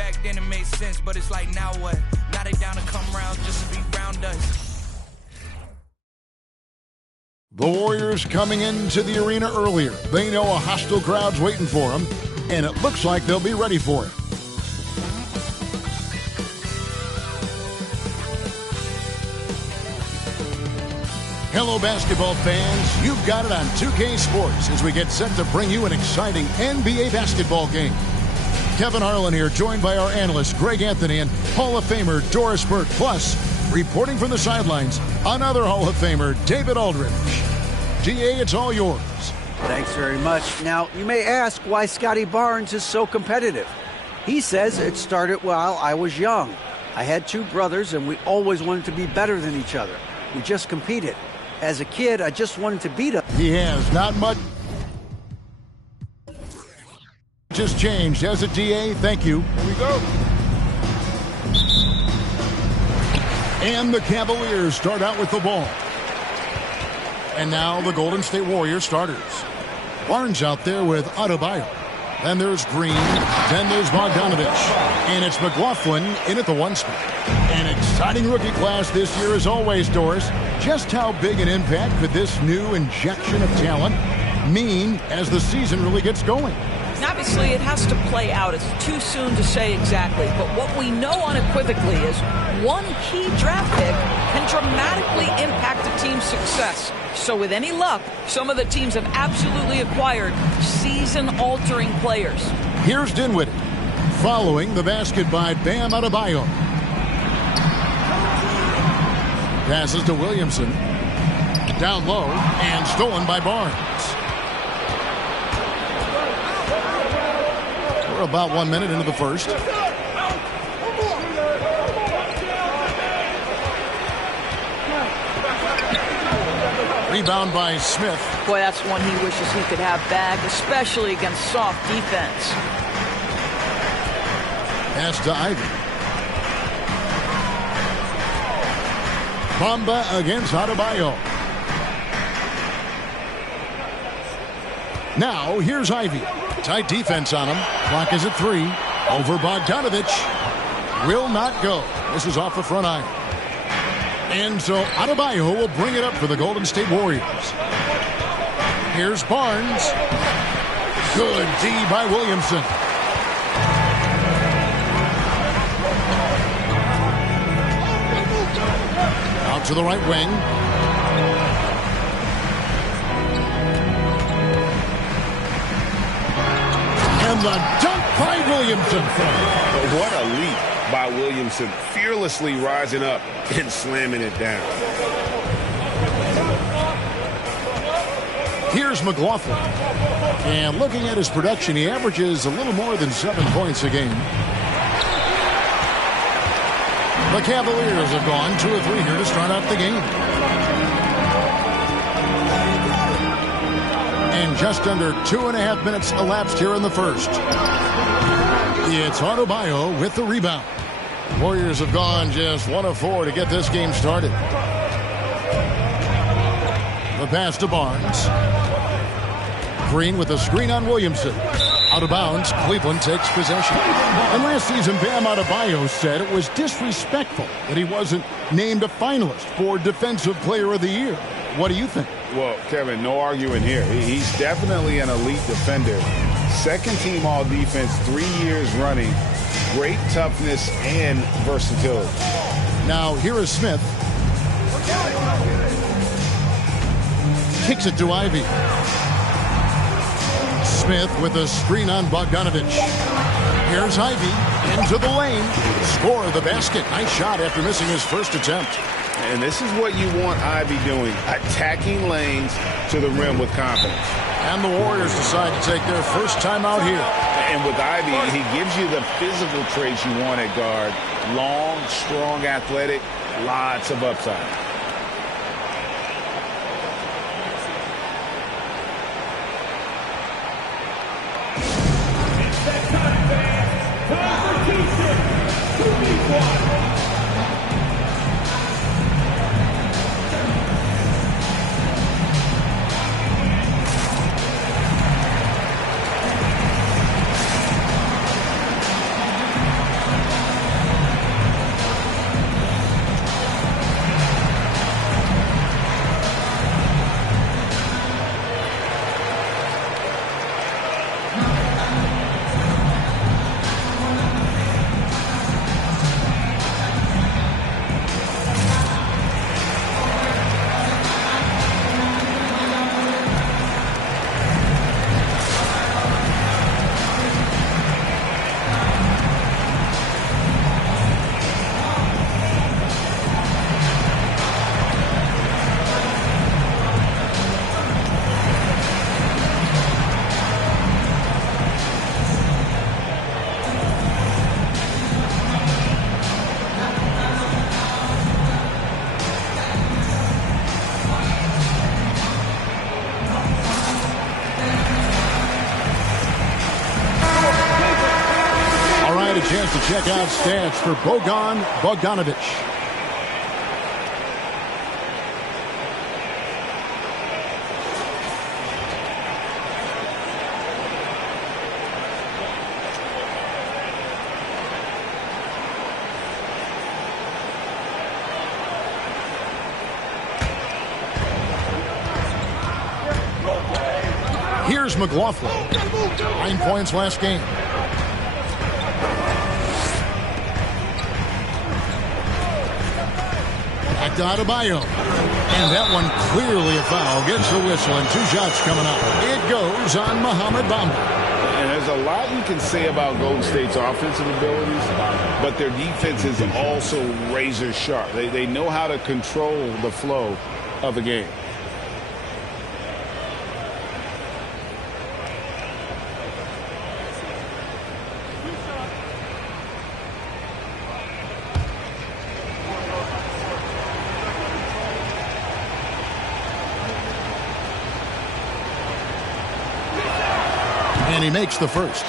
back then it made sense, but it's like now what? Now they down to come round just to be round us. The Warriors coming into the arena earlier. They know a hostile crowd's waiting for them, and it looks like they'll be ready for it. Hello, basketball fans. You've got it on 2K Sports as we get set to bring you an exciting NBA basketball game. Kevin Harlan here, joined by our analysts Greg Anthony and Hall of Famer Doris Burke. Plus, reporting from the sidelines, another Hall of Famer, David Aldridge. GA, it's all yours. Thanks very much. Now, you may ask why Scotty Barnes is so competitive. He says it started while I was young. I had two brothers, and we always wanted to be better than each other. We just competed. As a kid, I just wanted to beat him. He has not much. Just changed as a DA. Thank you. Here we go. And the Cavaliers start out with the ball. And now the Golden State Warriors starters. Barnes out there with Adebayo. Then there's Green. Then there's Bogdanovich. And it's McLaughlin in at the 1 spot. An exciting rookie class this year as always, Doris. Just how big an impact could this new injection of talent mean as the season really gets going? Obviously, it has to play out. It's too soon to say exactly. But what we know unequivocally is one key draft pick can dramatically impact a team's success. So with any luck, some of the teams have absolutely acquired season-altering players. Here's Dinwiddie, following the basket by Bam Adebayo. Passes to Williamson. Down low and stolen by Barnes. We're about 1 minute into the first. Rebound by Smith. Boy, that's one he wishes he could have back, especially against soft defense. Pass to Ivy. Bamba against Adebayo. Now, here's Ivy. Tight defense on him. Clock is at 3. Over Bogdanovich. Will not go. This is off the front iron. And so Adebayo will bring it up for the Golden State Warriors. Here's Barnes. Good D by Williamson. Out to the right wing. And the dunk by Williamson. What a leap by Williamson, fearlessly rising up and slamming it down. Here's McLaughlin. And looking at his production, he averages a little more than 7 points a game. The Cavaliers have gone 2 of 3 here to start out the game. And just under 2.5 minutes elapsed here in the first. It's Adebayo with the rebound. Warriors have gone just 1 of 4 to get this game started. The pass to Barnes. Green with a screen on Williamson. Out of bounds, Cleveland takes possession. And last season, Bam Adebayo said it was disrespectful that he wasn't named a finalist for Defensive Player of the Year. What do you think? Well, Kevin, no arguing here. He's definitely an elite defender. Second team all defense, 3 years running. Great toughness and versatility. Now, here is Smith. Kicks it to Ivy. Smith with a screen on Bogdanovich. Here's Ivy into the lane. Score the basket. Nice shot after missing his first attempt. And this is what you want Ivy doing, attacking lanes to the rim with confidence. And the Warriors decide to take their first time out here. And with Ivy, he gives you the physical traits you want at guard. Long, strong, athletic, lots of upside. a chance to check out stats for Bojan Bogdanovic. Here's McLaughlin. 9 points last game. Back to Adebayo. And that one clearly a foul. Gets the whistle and 2 shots coming up. It goes on Mohamed Bamba. And there's a lot you can say about Golden State's offensive abilities, but their defense is also razor sharp. They know how to control the flow of the game. And he makes the first.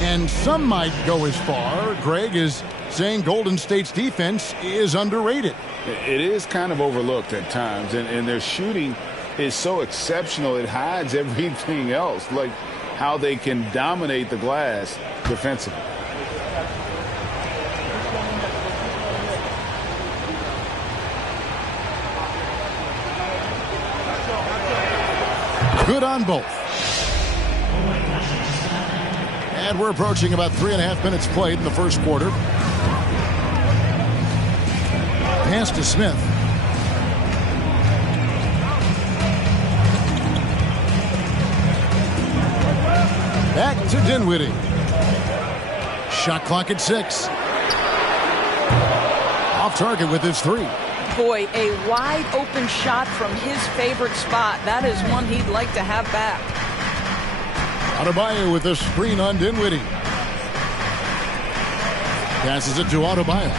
And some might go as far, Greg, is saying Golden State's defense is underrated. It is kind of overlooked at times, and their shooting is so exceptional it hides everything else, like how they can dominate the glass defensively. Good on both. And we're approaching about 3.5 minutes played in the first quarter. Pass to Smith. Back to Dinwiddie. Shot clock at 6. Off target with his 3. Boy, a wide open shot from his favorite spot. That is one he'd like to have back. Adebayo with the screen on Dinwiddie. Passes it to Adebayo.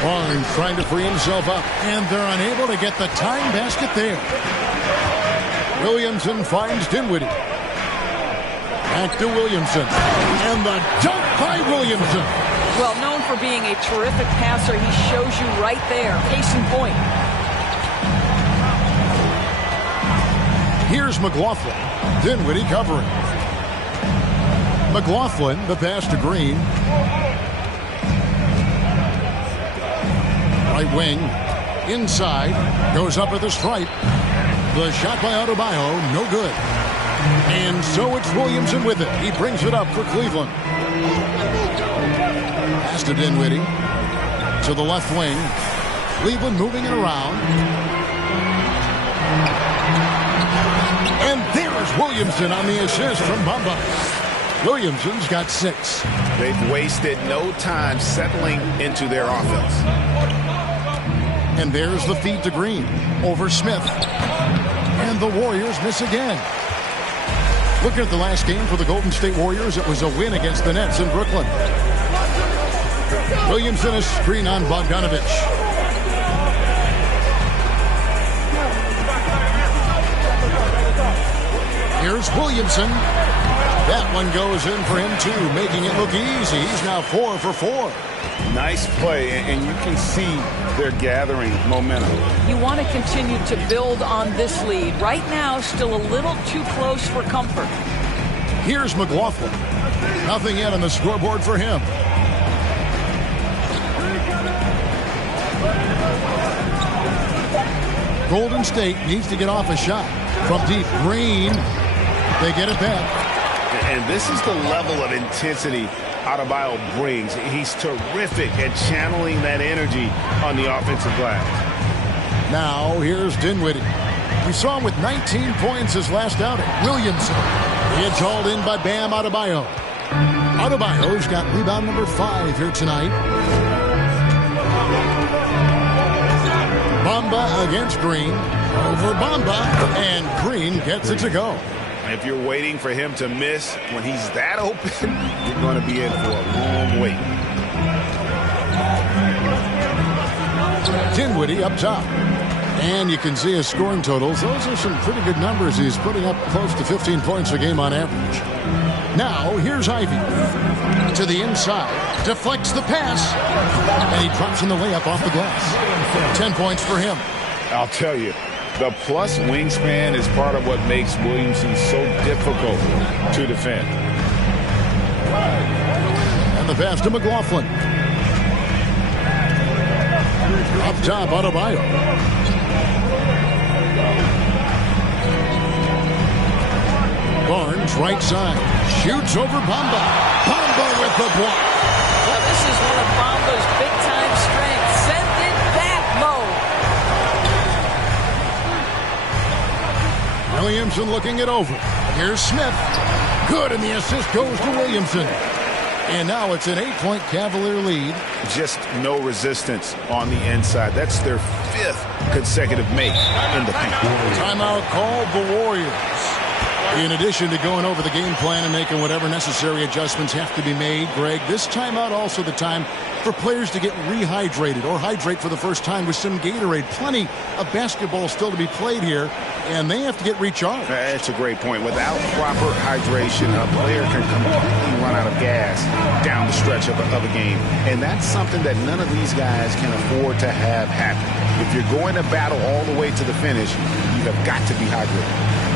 Barnes trying to free himself up. And they're unable to get the tying basket there. Williamson finds Dinwiddie. Back to Williamson. And the dunk by Williamson. Well, known for being a terrific passer, he shows you right there. Case in point. Here's McLaughlin. Dinwiddie covering. McLaughlin, the pass to Green. Right wing. Inside. Goes up at the stripe. The shot by Adebayo, no good. And so it's Williamson with it. He brings it up for Cleveland. Pass to Dinwiddie. To the left wing. Cleveland moving it around. And there's Williamson on the assist from Bamba. Williamson's got 6. They've wasted no time settling into their offense. And there's the feed to Green. Over Smith. And the Warriors miss again. Looking at the last game for the Golden State Warriors, it was a win against the Nets in Brooklyn. Williamson a screen on Bogdanovic. Here's Williamson. That one goes in for him too, making it look easy. He's now 4 for 4. Nice play, and you can see they're gathering momentum. You want to continue to build on this lead. Right now, still a little too close for comfort. Here's McLaughlin. Nothing yet on the scoreboard for him. Golden State needs to get off a shot. From deep, Green. They get it back. And this is the level of intensity Adebayo brings. He's terrific at channeling that energy on the offensive glass. Now, here's Dinwiddie. We saw him with 19 points his last outing. Williamson. It's hauled in by Bam Adebayo. Adebayo's got rebound number 5 here tonight. Bamba against Green. Over Bamba. And Green gets it to go. If you're waiting for him to miss when he's that open, you're going to be in for a long wait. Dinwiddie up top. And you can see his scoring totals. Those are some pretty good numbers. He's putting up close to 15 points a game on average. Now, here's Ivy. To the inside. Deflects the pass. And he drops in the layup off the glass. 10 points for him. I'll tell you, the plus wingspan is part of what makes Williamson so difficult to defend. And the pass to McLaughlin. Up top, Adebayo. Barnes, right side. Shoots over Bamba. Bamba with the block. Well, this is one of Bamba's big-time strengths. Send it back, Mo. Williamson looking it over. Here's Smith. Good, and the assist goes to Williamson. And now it's an 8-point Cavalier lead. Just no resistance on the inside. That's their 5th consecutive make in the paint. Timeout called the Warriors. In addition to going over the game plan and making whatever necessary adjustments have to be made, Greg, this timeout also the time for players to get rehydrated or hydrate for the first time with some Gatorade. Plenty of basketball still to be played here, and they have to get recharged. That's a great point. Without proper hydration, a player can completely run out of gas down the stretch of a game. And that's something that none of these guys can afford to have happen. If you're going to battle all the way to the finish, you have got to be hydrated.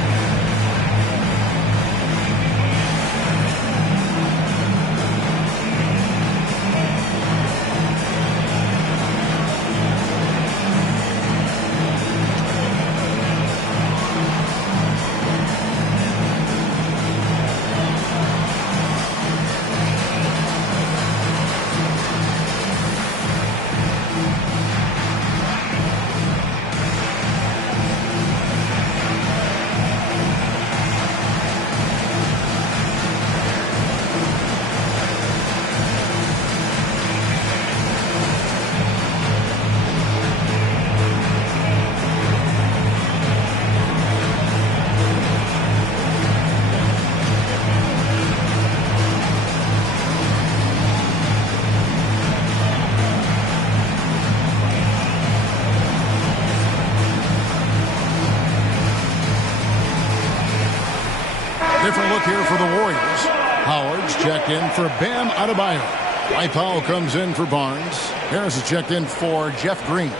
Different look here for the Warriors. Howard's checked in for Bam Adebayo. Dwight Powell comes in for Barnes. Harris is checked in for Jeff Green.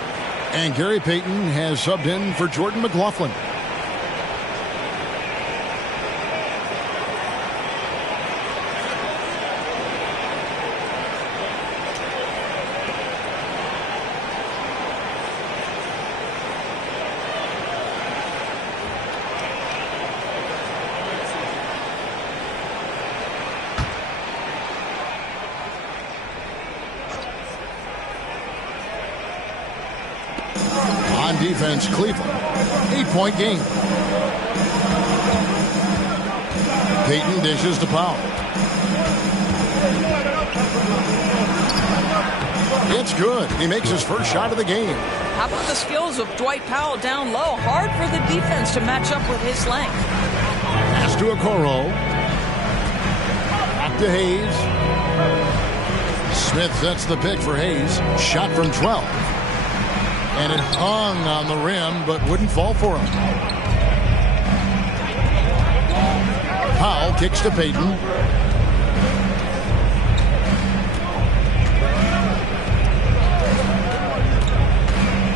And Gary Payton has subbed in for Jordan McLaughlin. On defense, Cleveland. 8-point game. Payton dishes to Powell. It's good. He makes his first shot of the game. How about the skills of Dwight Powell down low? Hard for the defense to match up with his length. Pass to Okoro. Back to Hayes. Smith sets the pick for Hayes. Shot from 12. And it hung on the rim, but wouldn't fall for him. Powell kicks to Payton.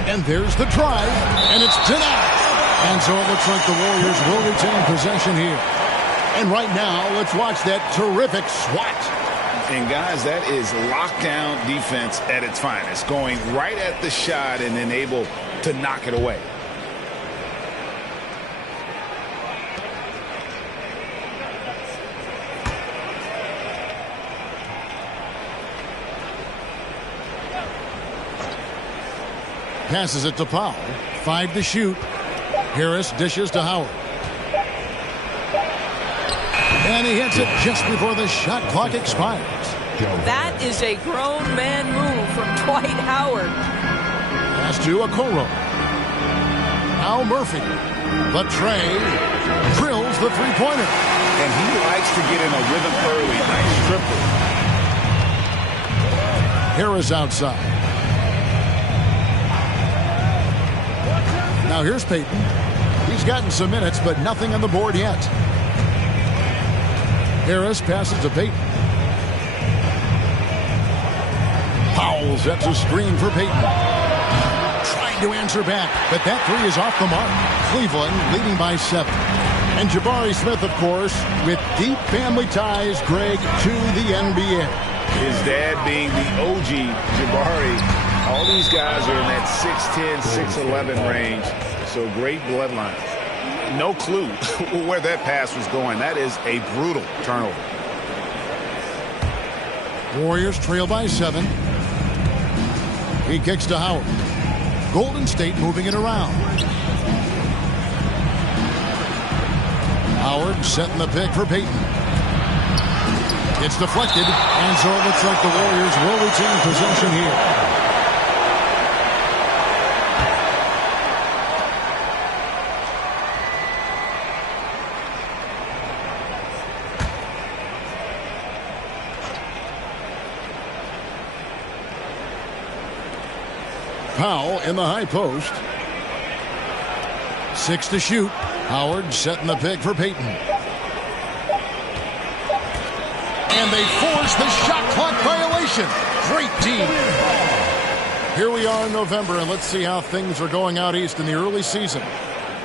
And there's the drive, and it's denied. And so it looks like the Warriors will retain possession here. And right now, let's watch that terrific swat. And, guys, that is lockdown defense at its finest, going right at the shot and then able to knock it away. Passes it to Powell. 5 to shoot. Harris dishes to Howard. And he hits it just before the shot clock expires. That is a grown man move from Dwight Howard. Pass to Okoro. Now Murphy. The tray drills the three-pointer. And he likes to get in a rhythm early. Nice triple. Harris outside. Now here's Payton. He's gotten some minutes, but nothing on the board yet. Harris passes to Payton. Powell sets a screen for Payton. Trying to answer back, but that three is off the mark. Cleveland leading by 7. And Jabari Smith, of course, with deep family ties, Greg, to the NBA. His dad being the OG Jabari. All these guys are in that 6'10", 6'11" range. So great bloodlines. No clue where that pass was going. That is a brutal turnover. Warriors trail by 7. He kicks to Howard. Golden State moving it around. Howard setting the pick for Payton. It's deflected, and so it looks like the Warriors will retain possession here. Powell in the high post. 6 to shoot. Howard setting the pick for Payton. And they force the shot clock violation. Great team. Here we are in November, and let's see how things are going out east in the early season.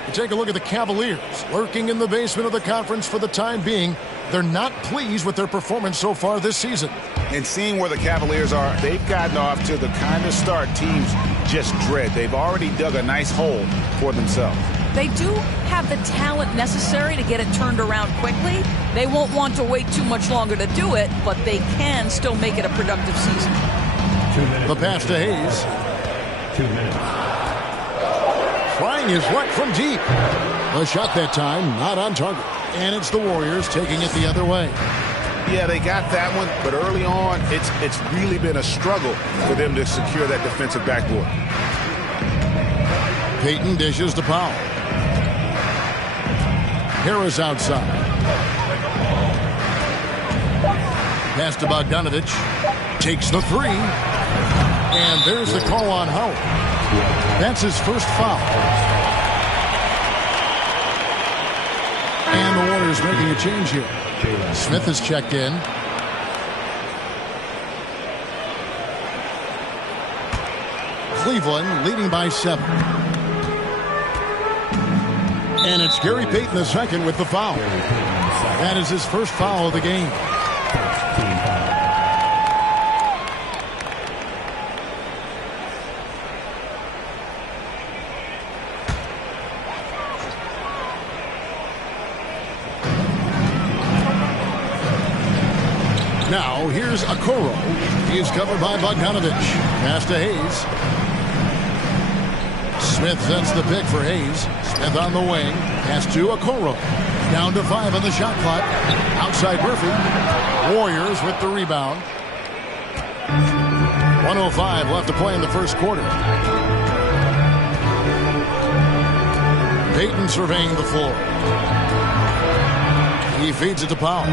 You take a look at the Cavaliers, lurking in the basement of the conference for the time being. They're not pleased with their performance so far this season. And seeing where the Cavaliers are, they've gotten off to the kind of start teams just dread. They've already dug a nice hole for themselves. They do have the talent necessary to get it turned around quickly. They won't want to wait too much longer to do it, but they can still make it a productive season. 2 minutes. The pass to Hayes. 2 minutes. Trying his luck from deep. The shot that time not on target. And it's the Warriors taking it the other way. Yeah, they got that one, but early on, it's really been a struggle for them to secure that defensive backboard. Payton dishes to Powell. Harris outside. Pass to Bogdanovich. Takes the three. And there's the call on Howard. That's his first foul. And the Warriors making a change here. Smith has checked in. Cleveland leading by 7. And it's Gary Payton II with the foul. That is his first foul of the game. Now, here's Okoro. He is covered by Bogdanovich. Pass to Hayes. Smith sets the pick for Hayes. Smith on the wing. Pass to Okoro. Down to 5 on the shot clock. Outside Murphy. Warriors with the rebound. 1:05 left to play in the first quarter. Payton surveying the floor. He feeds it to Powell.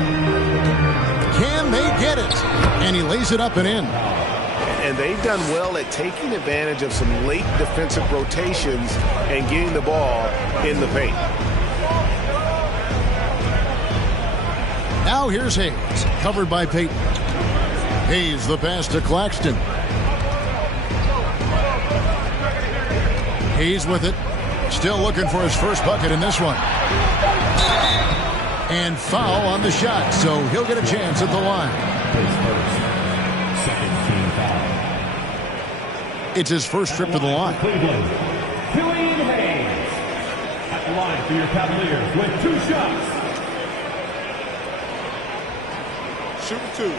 Can they get it? And he lays it up and in. And they've done well at taking advantage of some late defensive rotations and getting the ball in the paint. Now here's Hayes, covered by Payton. Hayes the pass to Claxton. Hayes with it. Still looking for his first bucket in this one. And foul on the shot, so he'll get a chance at the line. Second team foul. It's his first trip to the line. Cleveland, Killian Hayes at the line for your Cavaliers with 2 shots. Shooting 2.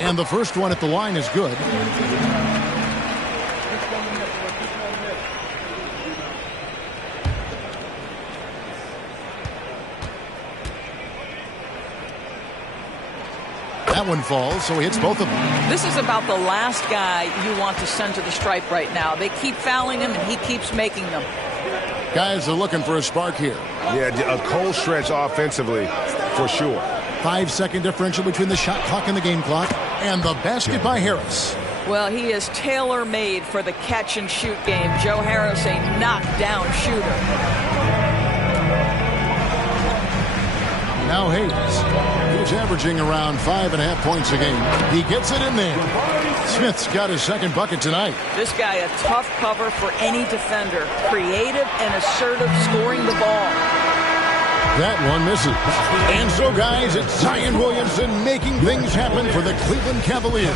And the first one at the line is good. That one falls, so he hits both of them. This is about the last guy you want to send to the stripe right now. They keep fouling him, and he keeps making them. Guys are looking for a spark here. Yeah, a cold stretch offensively, for sure. 5-second differential between the shot clock and the game clock. And the basket by Harris. Well, he is tailor-made for the catch-and-shoot game. Joe Harris, a knockdown shooter. Now Hayes. He's averaging around 5.5 points a game. He gets it in there. Smith's got his second bucket tonight. This guy, a tough cover for any defender. Creative and assertive scoring the ball. That one misses. And so, guys, it's Zion Williamson making things happen for the Cleveland Cavaliers.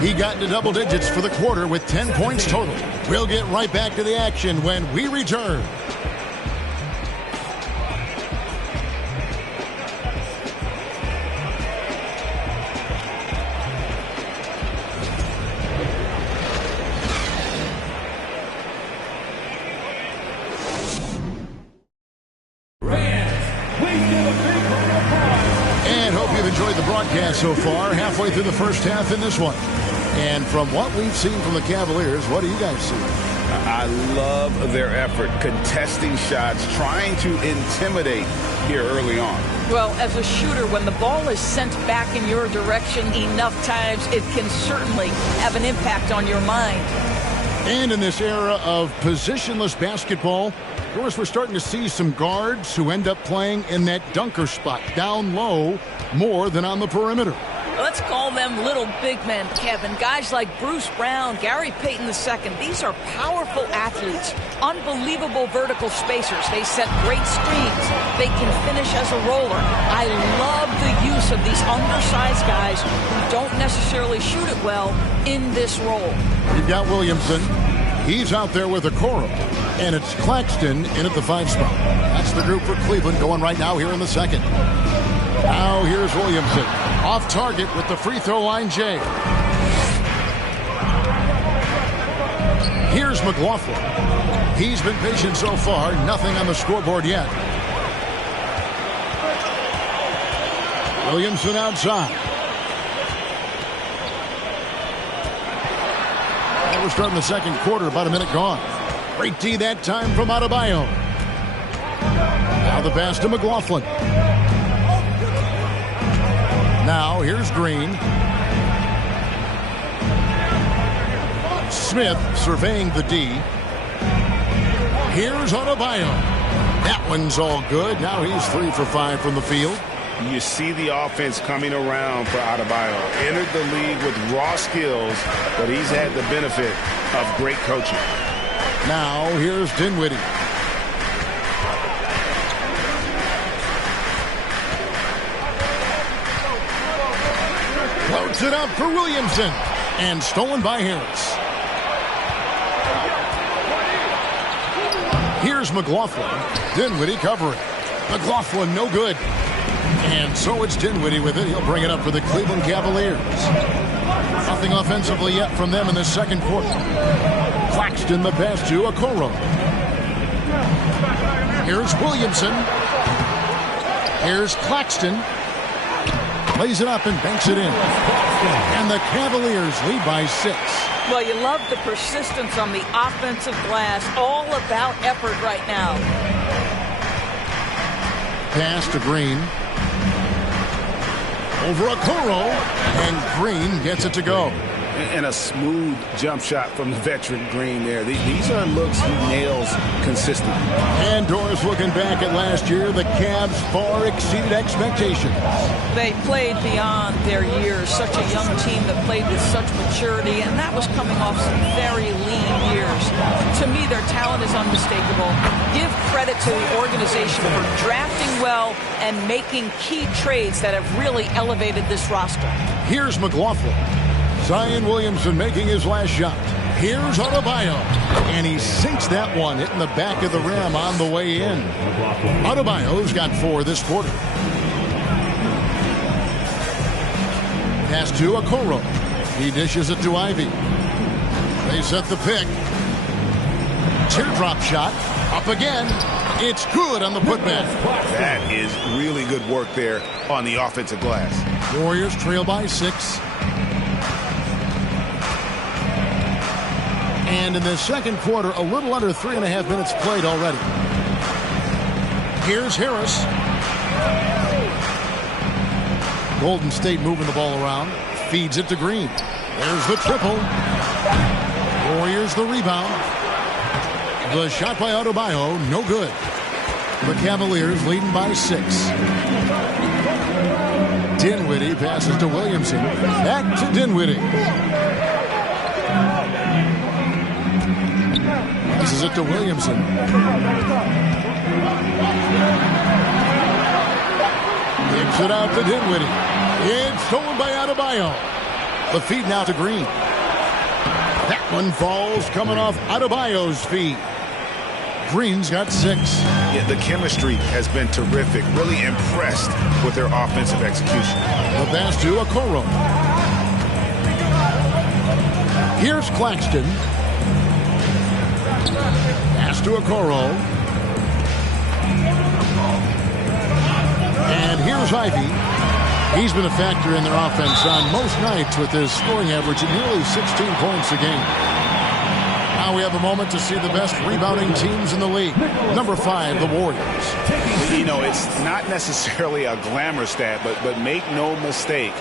He got into double digits for the quarter with 10 points total. We'll get right back to the action when we return. So far, halfway through the first half in this one. And from what we've seen from the Cavaliers, what do you guys see? I love their effort, contesting shots, trying to intimidate here early on. Well, as a shooter, when the ball is sent back in your direction enough times, it can certainly have an impact on your mind. And in this era of positionless basketball, of course, we're starting to see some guards who end up playing in that dunker spot, down low, more than on the perimeter. Let's call them little big men, Kevin. Guys like Bruce Brown, Gary Payton II. These are powerful athletes, unbelievable vertical spacers. They set great screens. They can finish as a roller. I love the use of these undersized guys who don't necessarily shoot it well in this role. You've got Williamson. He's out there with Okoro. And it's Claxton in at the 5 spot. That's the group for Cleveland going right now here in the second. Now here's Williamson. Off target with the free throw line, Jay. Here's McLaughlin. He's been patient so far. Nothing on the scoreboard yet. Williamson outside. And we're starting the second quarter, about a minute gone. Great D that time from Adebayo. Now the pass to McLaughlin. Now here's Green. Smith surveying the D. Here's Adebayo. That one's all good. Now he's 3 for 5 from the field. You see the offense coming around for Adebayo. Entered the league with raw skills, but he's had the benefit of great coaching. Now here's Dinwiddie. Floats it up for Williamson. And stolen by Harris. Here's McLaughlin. Dinwiddie covering. McLaughlin no good. And so it's Dinwiddie with it. He'll bring it up for the Cleveland Cavaliers. Nothing offensively yet from them in the second quarter. Claxton the pass to Okoro. Here's Williamson. Here's Claxton. Lays it up and banks it in. And the Cavaliers lead by 6. Well, you love the persistence on the offensive glass. All about effort right now. Pass to Green. Over Okoro. And Green gets it to go. And a smooth jump shot from the veteran Green there. These are looks he nails consistently. And Doris, looking back at last year, the Cavs far exceeded expectations. They played beyond their years. Such a young team that played with such maturity, and that was coming off some very lean years. To me, their talent is unmistakable. Give credit to the organization for drafting well and making key trades that have really elevated this roster. Here's McLaughlin. Zion Williamson making his last shot. Here's Adebayo. And he sinks that one, hitting the back of the rim on the way in. Adebayo's got 4 this quarter. Pass to Okoro. He dishes it to Ivy. They set the pick. Teardrop shot. Up again. It's good on the putback. That is really good work there on the offensive glass. Warriors trail by 6. And in the second quarter, a little under 3.5 minutes played already. Here's Harris. Golden State moving the ball around. Feeds it to Green. There's the triple. Warriors the rebound. The shot by Adebayo, no good. The Cavaliers leading by 6. Dinwiddie passes to Williamson. Back to Dinwiddie. Passes it to Williamson. Gives it out to Dinwiddie. It's stolen by Adebayo. The feed now to Green. That one falls coming off Adebayo's feet. Green's got 6. Yeah, the chemistry has been terrific. Really impressed with their offensive execution. The pass to Okoro. Here's Claxton. Pass to Okoro. And here's Ivy. He's been a factor in their offense on most nights with his scoring average at nearly 16 points a game. Now we have a moment to see the best rebounding teams in the league. Number 5, the Warriors. You know, it's not necessarily a glamour stat, but make no mistake,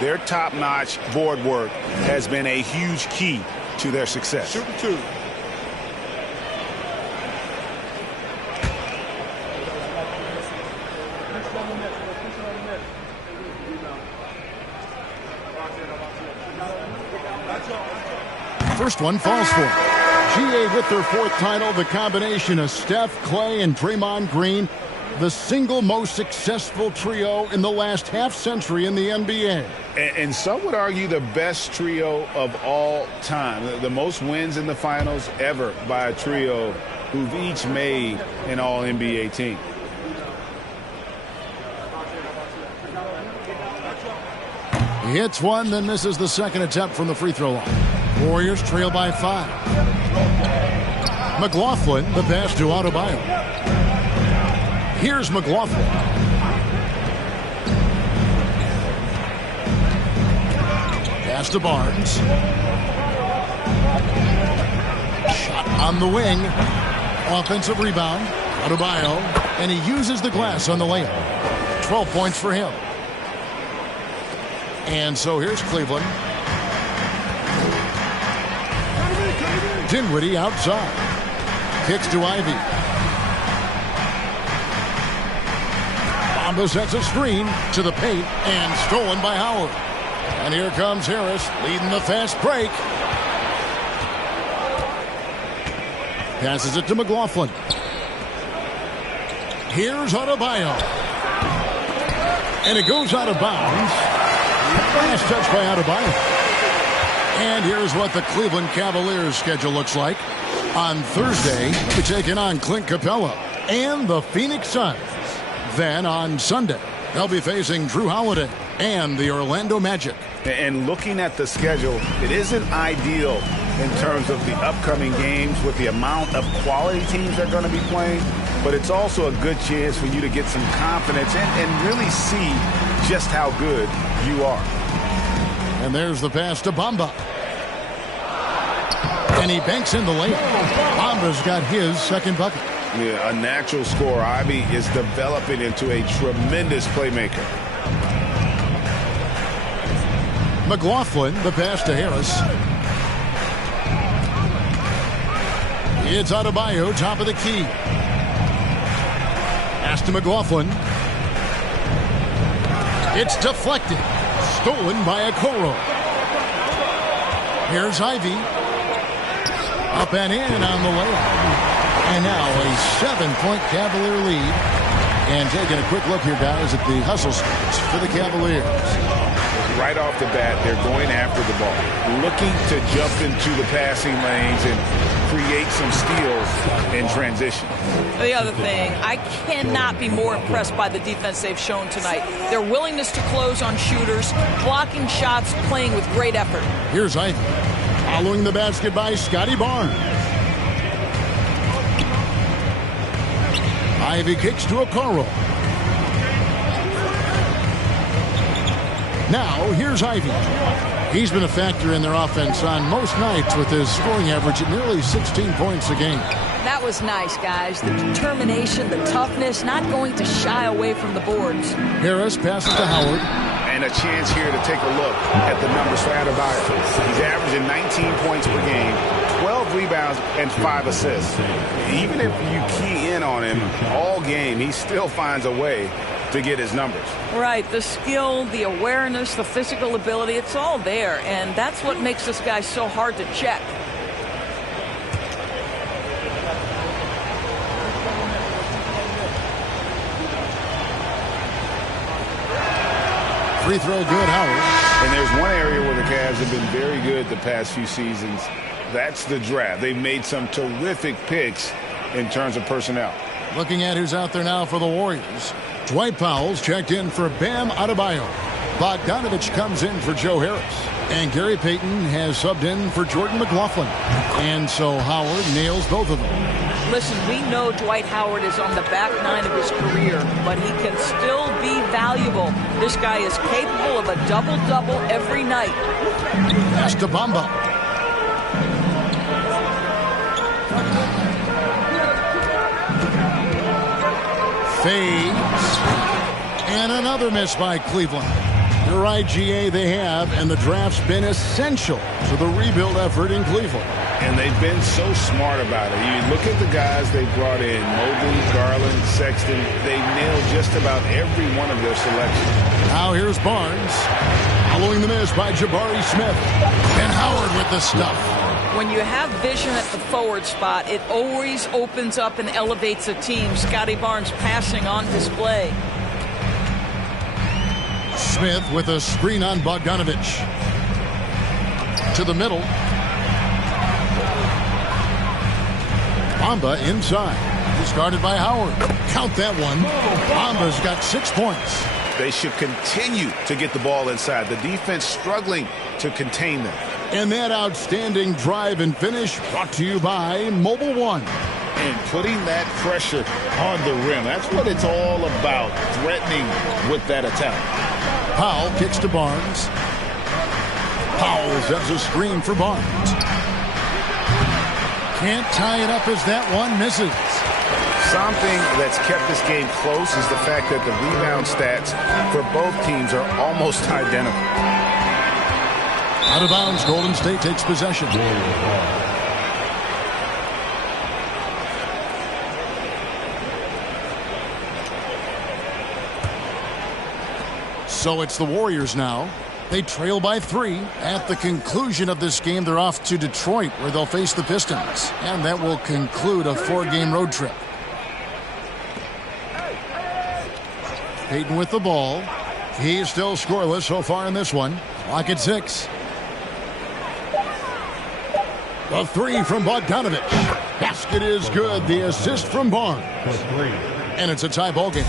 their top-notch board work has been a huge key to their success. Shooting 2. First one falls for it. GA with their 4th title, the combination of Steph, Clay, and Draymond Green, the single most successful trio in the last half-century in the NBA. And some would argue the best trio of all time. The most wins in the finals ever by a trio who've each made an All-NBA team. He hits one, then misses the second attempt from the free throw line. Warriors trail by 5. McLaughlin, the pass to Adebayo. Here's McLaughlin. Pass to Barnes. Shot on the wing. Offensive rebound. Adebayo. And he uses the glass on the layup. 12 points for him. And so here's Cleveland. Dinwiddie outside. Kicks to Ivy. Bamba sets a screen to the paint and stolen by Howard. And here comes Harris leading the fast break. Passes it to McLaughlin. Here's Adebayo. And it goes out of bounds. Last touch by Adebayo. And here's what the Cleveland Cavaliers schedule looks like. On Thursday, they're taking on Clint Capella and the Phoenix Suns. Then on Sunday, they'll be facing Drew Holiday and the Orlando Magic. And looking at the schedule, it isn't ideal in terms of the upcoming games with the amount of quality teams they're going to be playing. But it's also a good chance for you to get some confidence and really see just how good you are. And there's the pass to Bamba. And he banks in the layup. Bamba's got his second bucket. Yeah, a natural scorer. Ivy is developing into a tremendous playmaker. McLaughlin, the pass to Harris. It's Adebayo, top of the key. Pass to McLaughlin. It's deflected. Stolen by Okoro. Here's Ivy. Up and in on the layup. And now a 7-point Cavalier lead. And taking a quick look here, guys, at the hustle stats for the Cavaliers. Right off the bat, they're going after the ball, looking to jump into the passing lanes and create some steals in transition. The other thing, I cannot be more impressed by the defense they've shown tonight. Their willingness to close on shooters, blocking shots, playing with great effort. Here's Ivy. Following the basket by Scotty Barnes. Ivy kicks to Okoro. Now, here's Ivy. He's been a factor in their offense on most nights with his scoring average at nearly 16 points a game. That was nice, guys. The determination, the toughness, not going to shy away from the boards. Harris passes to Howard. And a chance here to take a look at the numbers for Adebayo. He's averaging 19 points per game, 12 rebounds, and 5 assists. Even if you key in on him all game, he still finds a way to get his numbers. Right, the skill, the awareness, the physical ability, it's all there. And that's what makes this guy so hard to check. Free throw good, Howard. And there's one area where the Cavs have been very good the past few seasons. That's the draft. They've made some terrific picks in terms of personnel. Looking at who's out there now for the Warriors. Dwight Powell's checked in for Bam Adebayo. Bogdanovich comes in for Joe Harris. And Gary Payton has subbed in for Jordan McLaughlin. And so Howard nails both of them. Listen, we know Dwight Howard is on the back nine of his career, but he can still be valuable. This guy is capable of a double-double every night. Pass to Bamba. Fades. And another miss by Cleveland. You're right, GA, they have, and the draft's been essential to the rebuild effort in Cleveland. And they've been so smart about it. You look at the guys they brought in, Mobley, Garland, Sexton. They've nailed just about every one of their selections. Now here's Barnes. Following the miss by Jabari Smith. And Howard with the stuff. When you have vision at the forward spot, it always opens up and elevates a team. Scotty Barnes passing on display. Smith with a screen on Bogdanovich. To the middle. Bamba inside. Discarded by Howard. Count that one. Bamba's got 6 points. They should continue to get the ball inside. The defense struggling to contain them. And that outstanding drive and finish brought to you by Mobile One. And putting that pressure on the rim. That's what it's all about. Threatening with that attack. Powell kicks to Barnes. Powell sets a screen for Barnes. Can't tie it up as that one misses. Something that's kept this game close is the fact that the rebound stats for both teams are almost identical. Out of bounds, Golden State takes possession. So it's the Warriors now. They trail by 3. At the conclusion of this game, they're off to Detroit, where they'll face the Pistons. And that will conclude a 4-game road trip. Payton with the ball. He's still scoreless so far in this one. Clock at 6. The 3 from Bogdanovich. Basket is good. The assist from Barnes. And it's a tie ball game.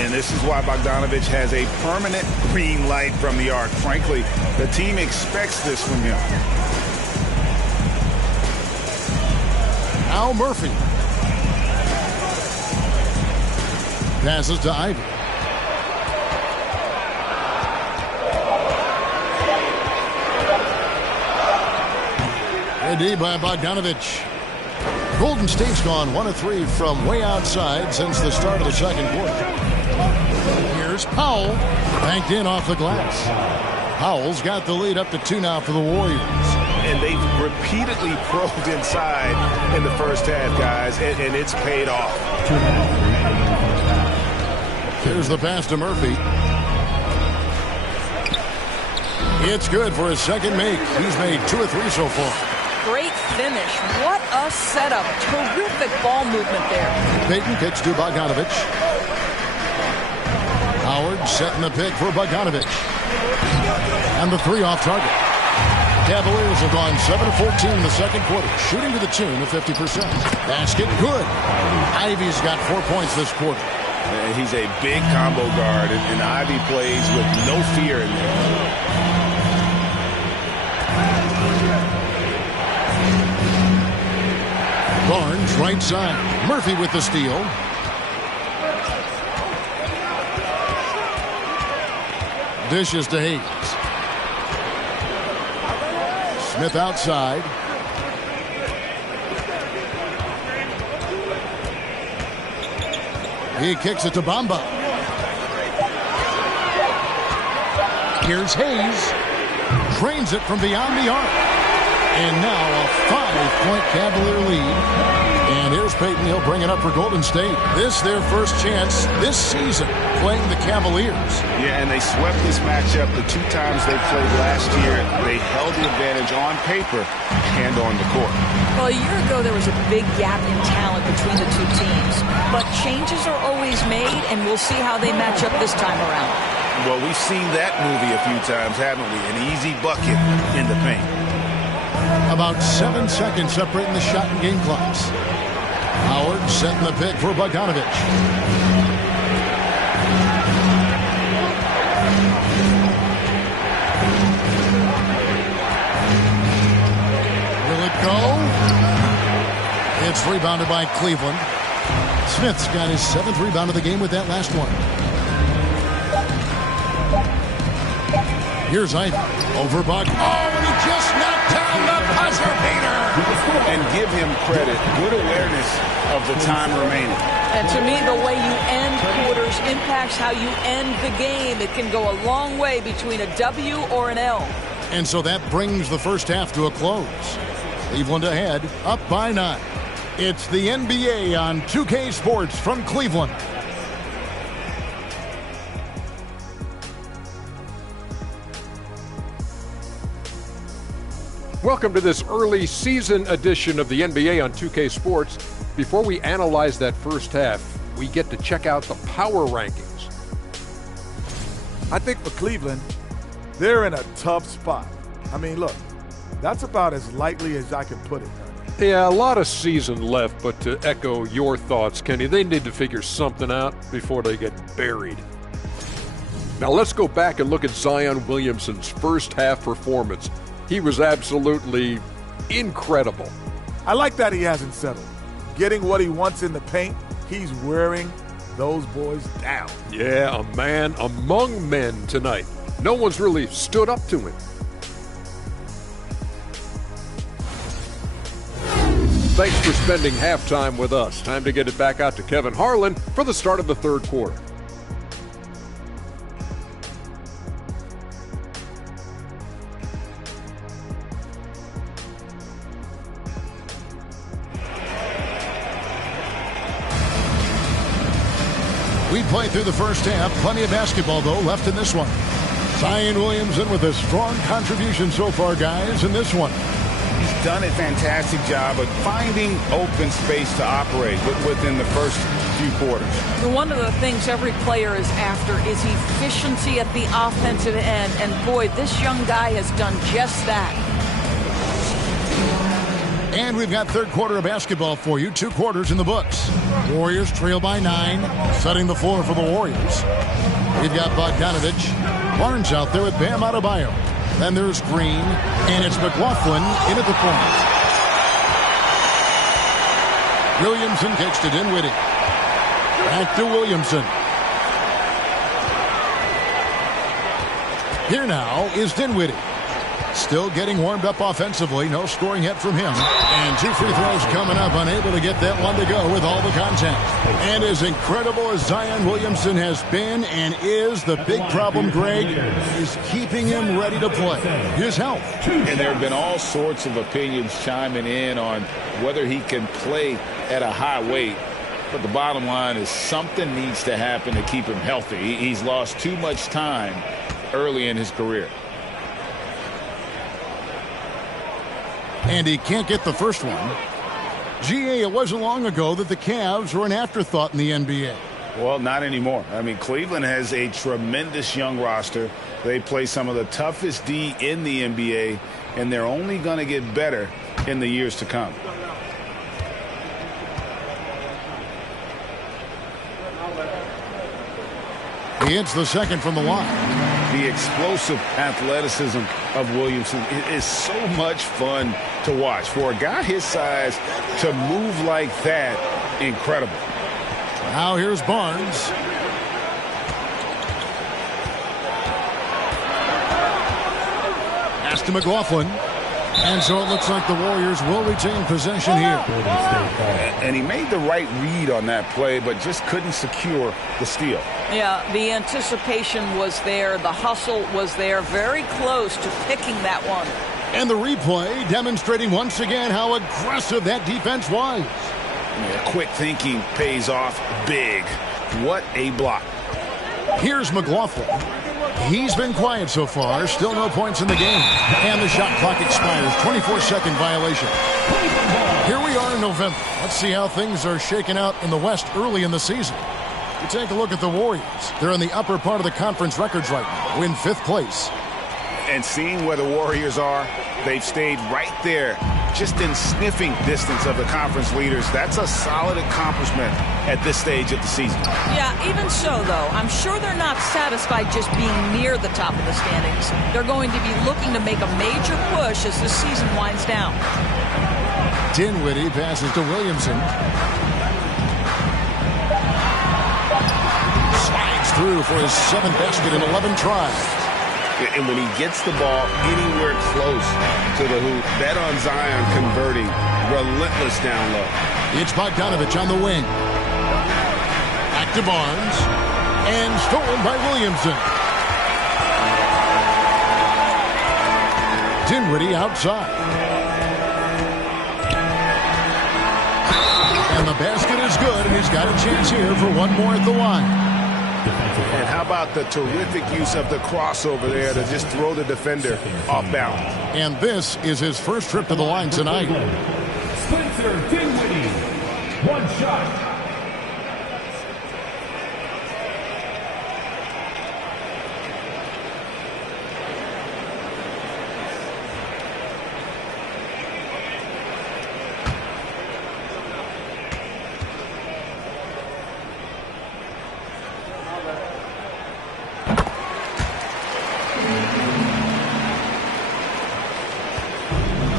And this is why Bogdanovich has a permanent green light from the arc. Frankly, the team expects this from him. Now Murphy. Passes to Ivy. D by Bogdanovich. Golden State's gone 1 of 3 from way outside since the start of the second quarter. Here's Powell. Banked in off the glass. Powell's got the lead up to 2 now for the Warriors. And they've repeatedly probed inside in the first half, guys, and it's paid off. Here's the pass to Murphy. It's good for his second make. He's made 2 of 3 so far. Great finish. What a setup. Terrific ball movement there. Payton kicks to Bogdanovich. Howard setting the pick for Bogdanovich. And the 3 off target. Cavaliers have gone 7 of 14 in the second quarter, shooting to the tune of 50%. Basket good. Ivy's got 4 points this quarter. He's a big combo guard, and Ivy plays with no fear in there. Barnes right side. Murphy with the steal. Dishes to Hayes. Smith outside. He kicks it to Bamba. Here's Hayes. Drains it from beyond the arc. And now a 5-point Cavalier lead. And here's Peyton. He'll bring it up for Golden State. This their first chance this season playing the Cavaliers. Yeah, and they swept this matchup the 2 times they played last year. They held the advantage on paper and on the court. Well, a year ago, there was a big gap in talent between the two teams. But changes are always made, and we'll see how they match up this time around. Well, we've seen that movie a few times, haven't we? An easy bucket in the paint. About 7 seconds separating the shot and game clocks. Howard setting the pick for Bogdanovich. Will it go? It's rebounded by Cleveland. Smith's got his 7th rebound of the game with that last one. Here's Ivey over Bog. Oh, and he just knocked down the buzzer beater. And give him credit. Good awareness of the time remaining. And to me, the way you end quarters impacts how you end the game. It can go a long way between a W or an L. And so that brings the first half to a close. Cleveland ahead, up by 9. It's the NBA on 2K Sports from Cleveland. Welcome to this early season edition of the NBA on 2K Sports. Before we analyze that first half, we get to check out the power rankings. I think for Cleveland, they're in a tough spot. I mean, look, that's about as lightly as I can put it. Yeah, a lot of season left, but to echo your thoughts, Kenny, they need to figure something out before they get buried. Now let's go back and look at Zion Williamson's first half performance. He was absolutely incredible. I like that he hasn't settled. Getting what he wants in the paint, he's wearing those boys down. Yeah, a man among men tonight. No one's really stood up to him. Thanks for spending halftime with us. Time to get it back out to Kevin Harlan for the start of the third quarter. We played through the first half. Plenty of basketball, though, left in this one. Zion Williamson with a strong contribution so far, guys, in this one. He's done a fantastic job of finding open space to operate within the first few quarters. One of the things every player is after is efficiency at the offensive end. And, boy, this young guy has done just that. And we've got third quarter of basketball for you. 2 quarters in the books. Warriors trail by 9, setting the floor for the Warriors. We've got Bogdanovich. Barnes out there with Bam Adebayo. Then there's Green, and it's McLaughlin in at the point. Williamson kicks to Dinwiddie. Back to Williamson. Here now is Dinwiddie. Still getting warmed up offensively. No scoring yet from him. And 2 free throws coming up. Unable to get that one to go with all the contact. And as incredible as Zion Williamson has been and is, the big problem, Greg, is keeping him ready to play. His health. And there have been all sorts of opinions chiming in on whether he can play at a high weight. But the bottom line is something needs to happen to keep him healthy. He's lost too much time early in his career. And he can't get the first one. GA, it wasn't long ago that the Cavs were an afterthought in the NBA. Well, not anymore. I mean, Cleveland has a tremendous young roster. They play some of the toughest D in the NBA, and they're only going to get better in the years to come. He hits the second from the line. The explosive athleticism of Williamson is so much fun to watch. For a guy his size to move like that, incredible. Now here's Barnes. Pass to McLaughlin. And so it looks like the Warriors will retain possession here. And he made the right read on that play, but just couldn't secure the steal. Yeah, the anticipation was there. The hustle was there. Very close to picking that one. And the replay demonstrating once again how aggressive that defense was. Yeah, quick thinking pays off big. What a block. Here's McLaughlin. He's been quiet so far. Still no points in the game. And the shot clock expires. 24-second violation. Here we are in November. Let's see how things are shaking out in the West early in the season. You take a look at the Warriors. They're in the upper part of the conference records right now, in 5th place. And seeing where the Warriors are, they've stayed right there, just in sniffing distance of the conference leaders. That's a solid accomplishment at this stage of the season. Yeah, even so, though, I'm sure they're not satisfied just being near the top of the standings. They're going to be looking to make a major push as the season winds down. Dinwiddie passes to Williamson. Slides through for his 7th basket in 11 tries. And when he gets the ball anywhere close to the hoop, bet on Zion converting, relentless down low. It's Bogdanovich on the wing. Back to Barnes. And stolen by Williamson. Dinwiddie outside. And the basket is good, and he's got a chance here for one more at the line. And how about the terrific use of the crossover there to just throw the defender off balance. And this is his first trip to the line tonight. Spencer Dinwiddie, one shot.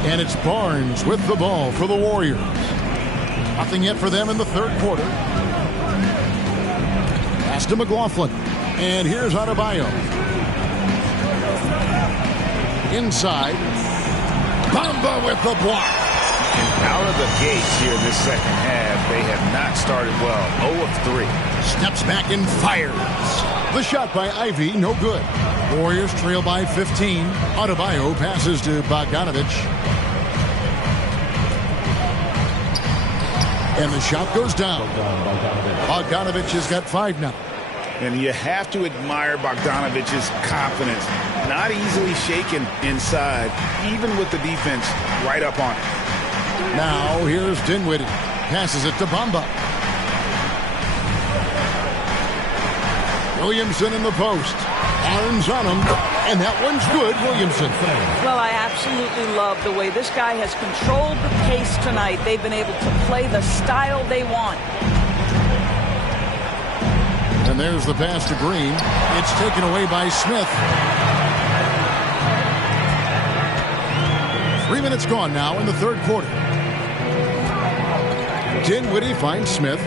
And it's Barnes with the ball for the Warriors. Nothing yet for them in the third quarter. Pass to McLaughlin. And here's Adebayo. Inside. Bamba with the block. And out of the gates here in this second half, they have not started well. 0 of 3. Steps back and fires. The shot by Ivy, no good. Warriors trail by 15. Adebayo passes to Bogdanovich. And the shot goes down. Bogdanovich has got 5 now. And you have to admire Bogdanovich's confidence. Not easily shaken inside, even with the defense right up on it. Now here's Dinwiddie. Passes it to Bamba. Williamson in the post. Barnes on him. And that one's good, Williamson. Well, I absolutely love the way this guy has controlled the pace tonight. They've been able to play the style they want. And there's the pass to Green. It's taken away by Smith. 3 minutes gone now in the third quarter. Dinwiddie finds Smith.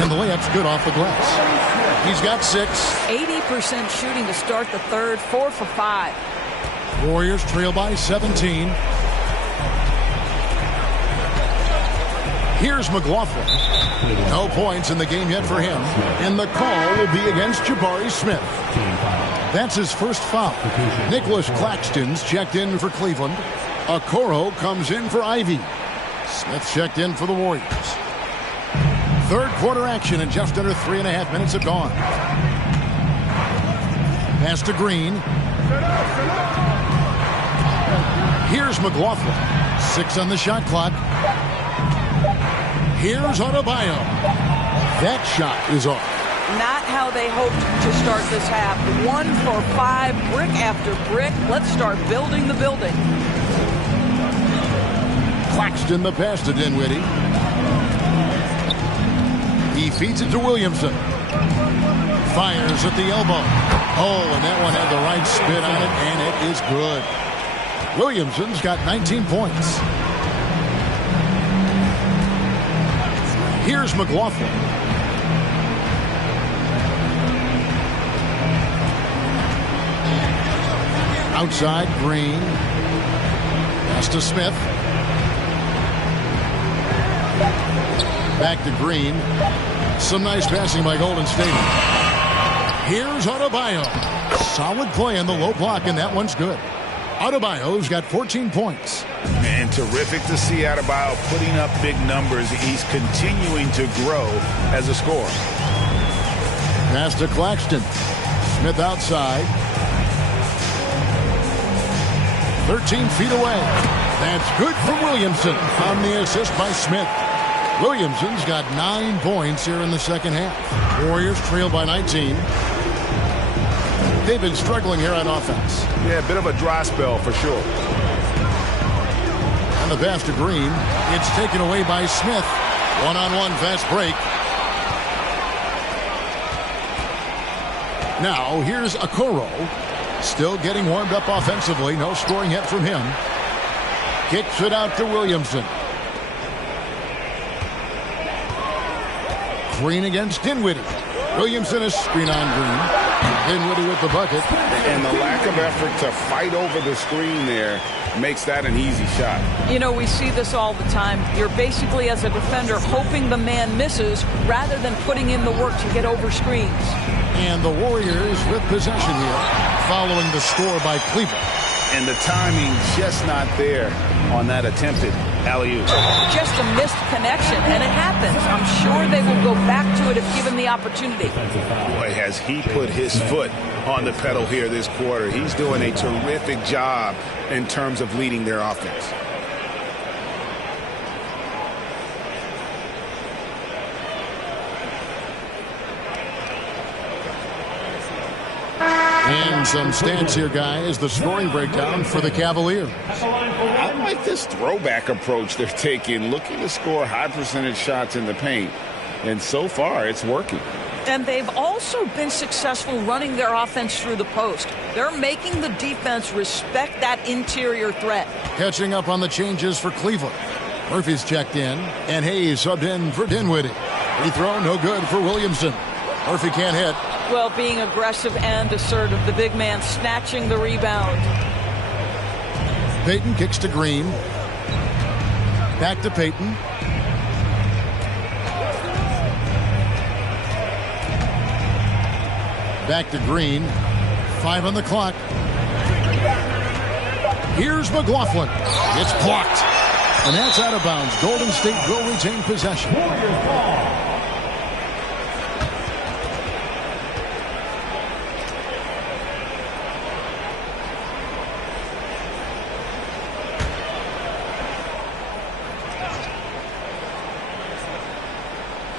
And the layup's good off the glass. He's got 6. 80% shooting to start the third, 4 for 5. Warriors trail by 17. Here's McLaughlin. No points in the game yet for him. And the call will be against Jabari Smith. That's his first foul. Nicholas Claxton's checked in for Cleveland. Okoro comes in for Ivy. Smith checked in for the Warriors. Third quarter action, and just under 3.5 minutes have gone. Pass to Green. Here's McLaughlin. 6 on the shot clock. Here's Adebayo. That shot is off. Not how they hoped to start this half. 1 for 5, brick after brick. Let's start building the building. Claxton the pass to Dinwiddie. He feeds it to Williamson. Fires at the elbow. Oh, and that one had the right spin on it, and it is good. Williamson's got 19 points. Here's McLaughlin. Outside, Green. Pass to Smith. Back to Green. Some nice passing by Golden State. Here's Adebayo. Solid play in the low block, and that one's good. Adebayo's got 14 points. And terrific to see Adebayo putting up big numbers. He's continuing to grow as a scorer. Pass to Claxton. Smith outside. 13 feet away. That's good from Williamson on the assist by Smith. Williamson's got 9 points here in the second half. Warriors trail by 19. They've been struggling here on offense. Yeah, a bit of a dry spell for sure. And the pass to Green. It's taken away by Smith. One-on-one fast break. Now here's Okoro. Still getting warmed up offensively. No scoring yet from him. Kicks it out to Williamson. Green against Dinwiddie. Williamson is screen on Green. Dinwiddie with the bucket. And the lack of effort to fight over the screen there makes that an easy shot. You know, we see this all the time. You're basically, as a defender, hoping the man misses rather than putting in the work to get over screens. And the Warriors with possession here, following the score by Cleveland. And the timing just not there on that attempted alley-oop. Just a missed connection, and it happens. I'm sure they will go back to it if given the opportunity. Boy, has he put his foot on the pedal here this quarter. He's doing a terrific job in terms of leading their offense. And some stats here, guys. The scoring breakdown for the Cavaliers. I like this throwback approach they're taking, looking to score high percentage shots in the paint. And so far, it's working. And they've also been successful running their offense through the post. They're making the defense respect that interior threat. Catching up on the changes for Cleveland. Murphy's checked in, and Hayes subbed in for Dinwiddie. Free throw, no good for Williamson. Murphy can't hit. Well, being aggressive and assertive, the big man snatching the rebound. Payton kicks to Green. Back to Payton. Back to Green. 5 on the clock. Here's McLaughlin. It's blocked. And that's out of bounds. Golden State will retain possession.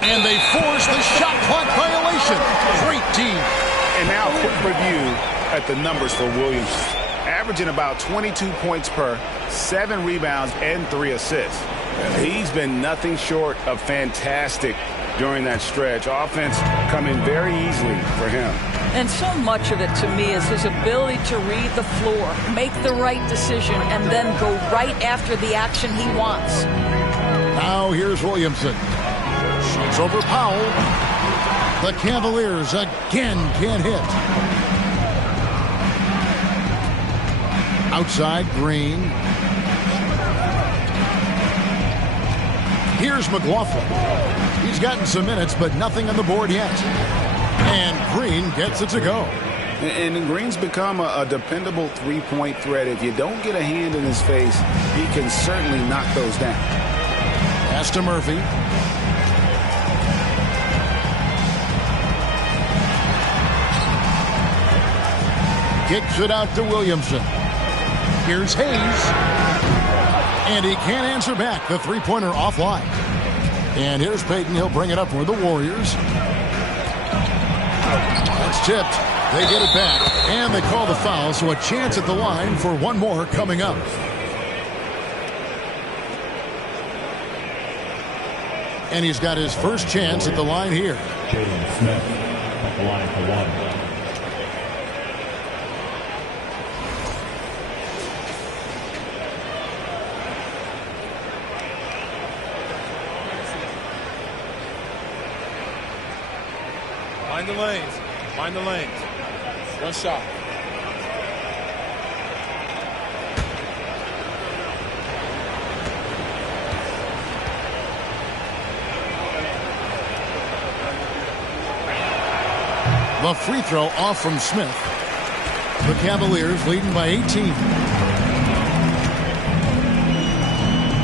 And they force the shot clock violation. Great team. And now a quick review at the numbers for Williams. Averaging about 22 points per, 7 rebounds, and 3 assists. He's been nothing short of fantastic during that stretch. Offense coming very easily for him. And so much of it, to me, is his ability to read the floor, make the right decision, and then go right after the action he wants. Now here's Williamson. Shoots over Powell. The Cavaliers again can't hit. Outside, Green. Here's McLaughlin. He's gotten some minutes, but nothing on the board yet. And Green gets it to go. And Green's become a dependable three-point threat. If you don't get a hand in his face, he can certainly knock those down. Pass to Murphy. Kicks it out to Williamson. Here's Hayes. And he can't answer back. The three-pointer offline. And here's Payton. He'll bring it up for the Warriors. That's tipped. They get it back. And they call the foul, so a chance at the line for one more coming up. And he's got his first chance at the line here. Jaden Smith at the line for one. Find the lanes. Find the lanes. One shot. The free throw off from Smith. The Cavaliers leading by 18.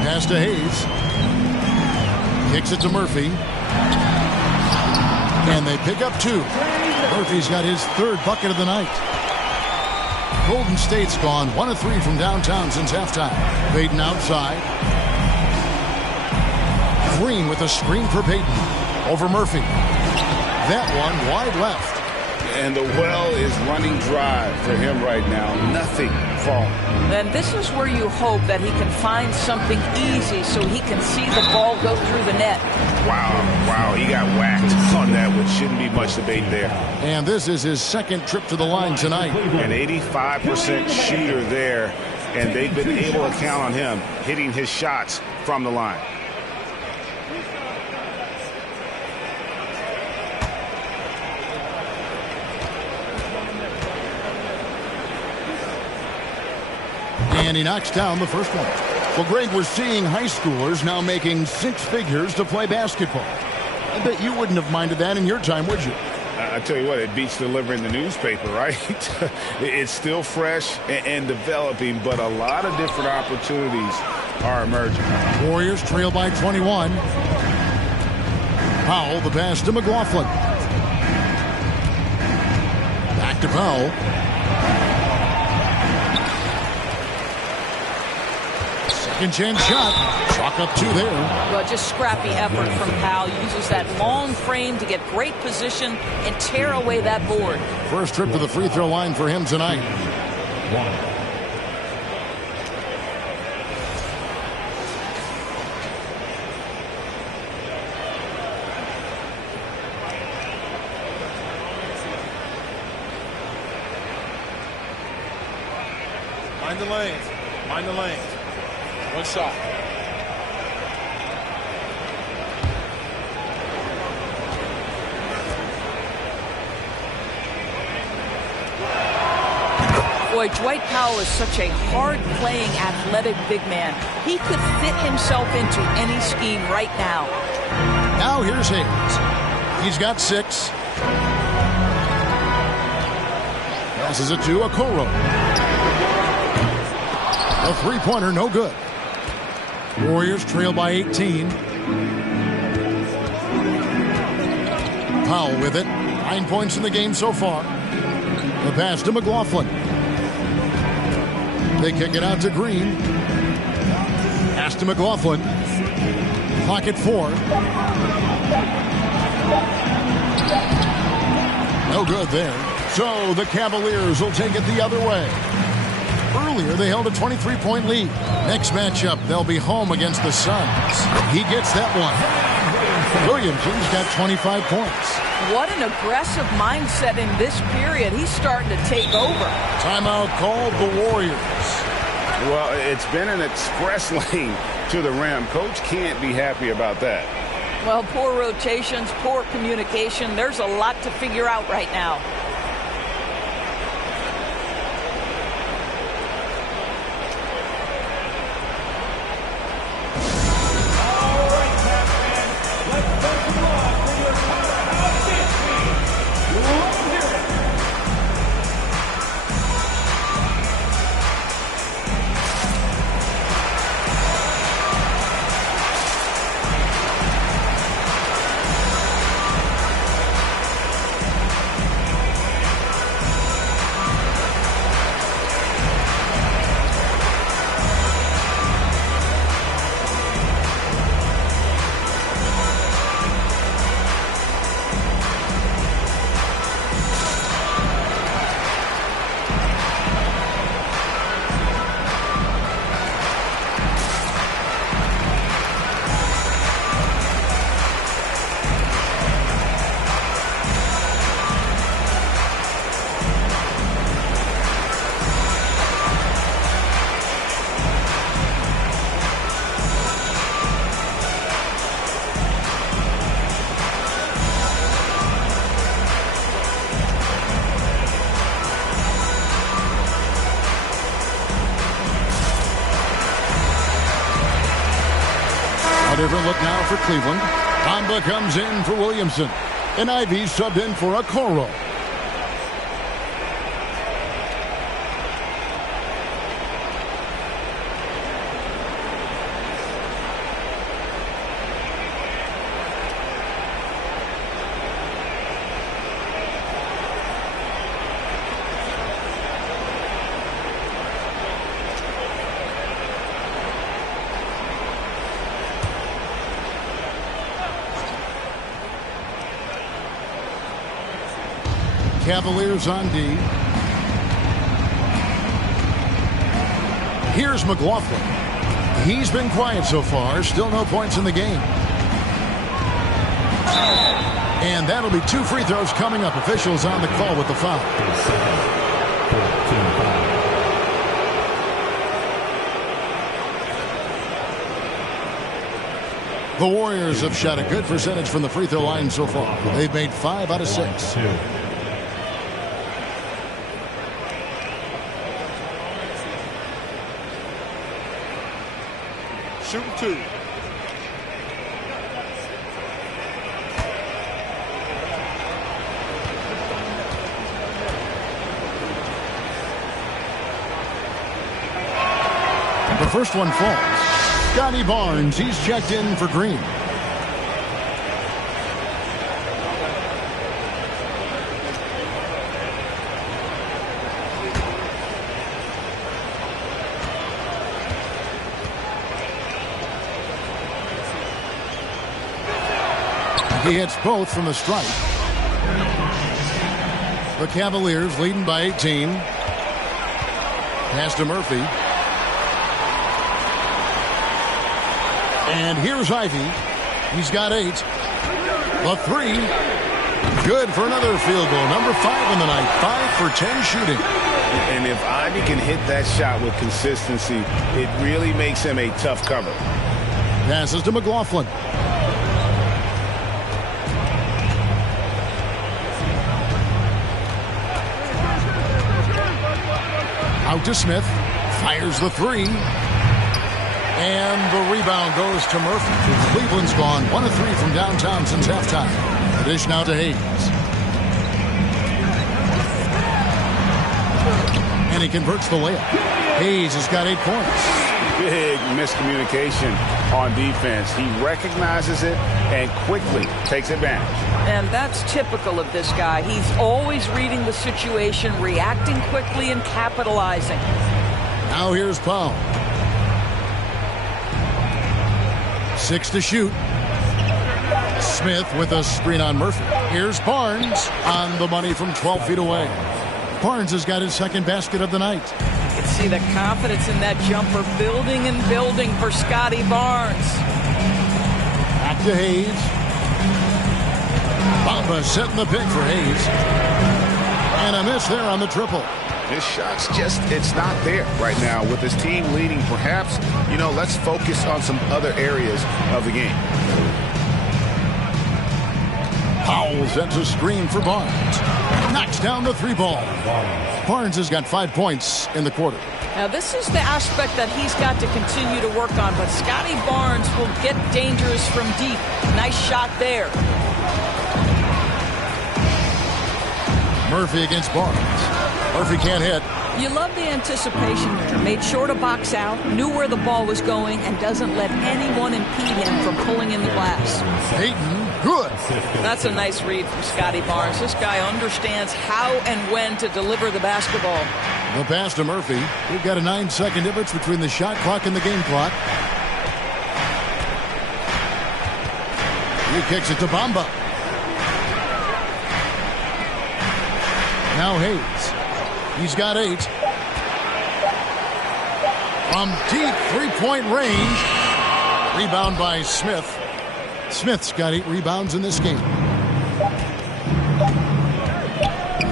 Pass to Hayes. Kicks it to Murphy. And they pick up 2. Murphy's got his 3rd bucket of the night. Golden State's gone 1 of 3 from downtown since halftime. Payton outside. Green with a screen for Payton. Over Murphy. That one wide left. And the well is running dry for him right now. Nothing falling. And this is where you hope that he can find something easy so he can see the ball go through the net. Wow, he got whacked on that, which shouldn't be much debate there. And this is his 2nd trip to the line tonight. An 85% shooter there, and they've been able to count on him hitting his shots from the line. And he knocks down the first one. Well, Greg, we're seeing high schoolers now making 6 figures to play basketball. I bet you wouldn't have minded that in your time, would you? I tell you what, it beats delivering the newspaper, right? It's still fresh and developing, but a lot of different opportunities are emerging. Warriors trail by 21. Powell, the pass to McLaughlin. Back to Powell. Second chance shot. Chalk up 2 there. Well, just scrappy effort from Powell. Uses that long frame to get great position and tear away that board. First trip to the free throw line for him tonight. Mind the lanes. Mind the lanes. One shot. Boy, Dwight Powell is such a hard-playing, athletic big man. He could fit himself into any scheme right now. Now here's Hayes. He's got 6. Passes it to Okoro. A 3-pointer, no good. Warriors trail by 18. Powell with it. 9 points in the game so far. The pass to McLaughlin. They kick it out to Green. Pass to McLaughlin. Clock at 4. No good there. So the Cavaliers will take it the other way. Earlier, they held a 23-point lead. Next matchup, they'll be home against the Suns. He gets that one. Williamson's got 25 points. What an aggressive mindset in this period. He's starting to take over. Timeout called the Warriors. Well, it's been an express lane to the rim. Coach can't be happy about that. Well, poor rotations, poor communication. There's a lot to figure out right now. Different look now for Cleveland. Bamba comes in for Williamson. And Ivy subbed in for Okoro. Cavaliers on D. Here's McLaughlin. He's been quiet so far. Still no points in the game. And that'll be 2 free throws coming up. Officials on the call with the foul. The Warriors have shot a good percentage from the free throw line so far. They've made 5 out of 6. Shooting 2. The first one falls. Scotty Barnes, he's checked in for Green. He hits both from the stripe. The Cavaliers leading by 18. Pass to Murphy. And here's Ivy. He's got 8. The 3. Good for another field goal. Number 5 in the night. 5 for 10 shooting. And if Ivy can hit that shot with consistency, it really makes him a tough cover. Passes to McLaughlin. Out to Smith. Fires the 3. And the rebound goes to Murphy. Cleveland's gone 1 of 3 from downtown since halftime. The dish now to Hayes. And he converts the layup. Hayes has got 8 points. Big miscommunication on defense. He recognizes it and quickly takes advantage. And that's typical of this guy. He's always reading the situation, reacting quickly, and capitalizing. Now here's Powell. 6 to shoot. Smith with a screen on Murphy. Here's Barnes on the money from 12 feet away. Barnes has got his second basket of the night. You can see the confidence in that jumper building and building for Scotty Barnes. Back to Hayes. Bamba setting the pick for Hayes. And a miss there on the triple. His shot's just, it's not there right now. With his team leading, perhaps, let's focus on some other areas of the game. Powell sets a screen for Barnes. Knocks down the 3 ball. Barnes has got 5 points in the quarter. Now, this is the aspect that he's got to continue to work on, but Scotty Barnes will get dangerous from deep. Nice shot there. Murphy against Barnes. Murphy can't hit. You love the anticipation there. Made sure to box out, knew where the ball was going, and doesn't let anyone impede him from pulling in the glass. Payton, good. That's a nice read from Scotty Barnes. This guy understands how and when to deliver the basketball. The pass to Murphy. We've got a 9-second difference between the shot clock and the game clock. He kicks it to Bamba. Now Hayes. He's got 8. From deep 3-point range. Rebound by Smith. Smith's got 8 rebounds in this game.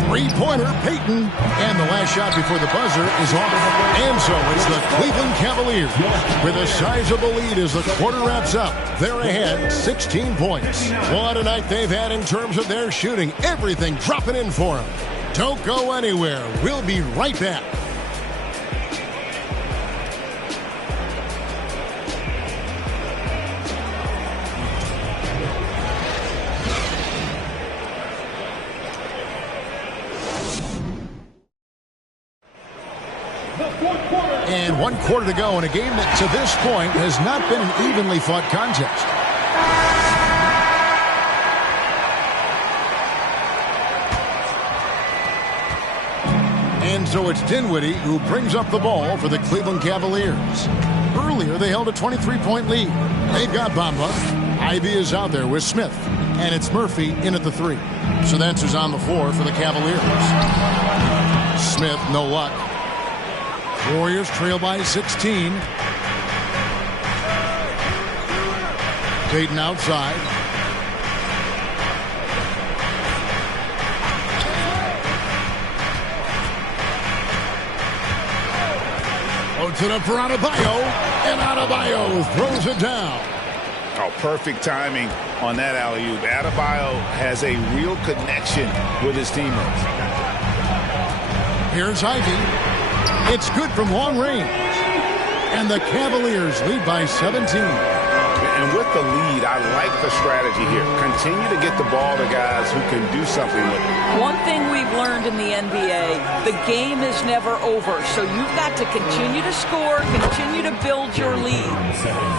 3-pointer, Payton. And the last shot before the buzzer is off. And so it's the Cleveland Cavaliers with a sizable lead as the quarter wraps up. They're ahead 16 points. What a night they've had in terms of their shooting. Everything dropping in for them. Don't go anywhere. We'll be right back. And 1 quarter to go in a game that to this point has not been an evenly fought contest. And so it's Dinwiddie who brings up the ball for the Cleveland Cavaliers. Earlier, they held a 23-point lead. They've got Bamba. Ivy is out there with Smith. And it's Murphy in at the 3. So the answer's on the floor for the Cavaliers. Smith, no luck. Warriors trail by 16. Payton outside. Loads it up for Adebayo, and Adebayo throws it down. Oh, perfect timing on that alley-oop. Adebayo has a real connection with his teammates. Here's Ivy. It's good from long range. And the Cavaliers lead by 17. And with the lead, I like the strategy here. Continue to get the ball to guys who can do something with it. One thing we've learned in the NBA, the game is never over. So you've got to continue to score, continue to build your lead.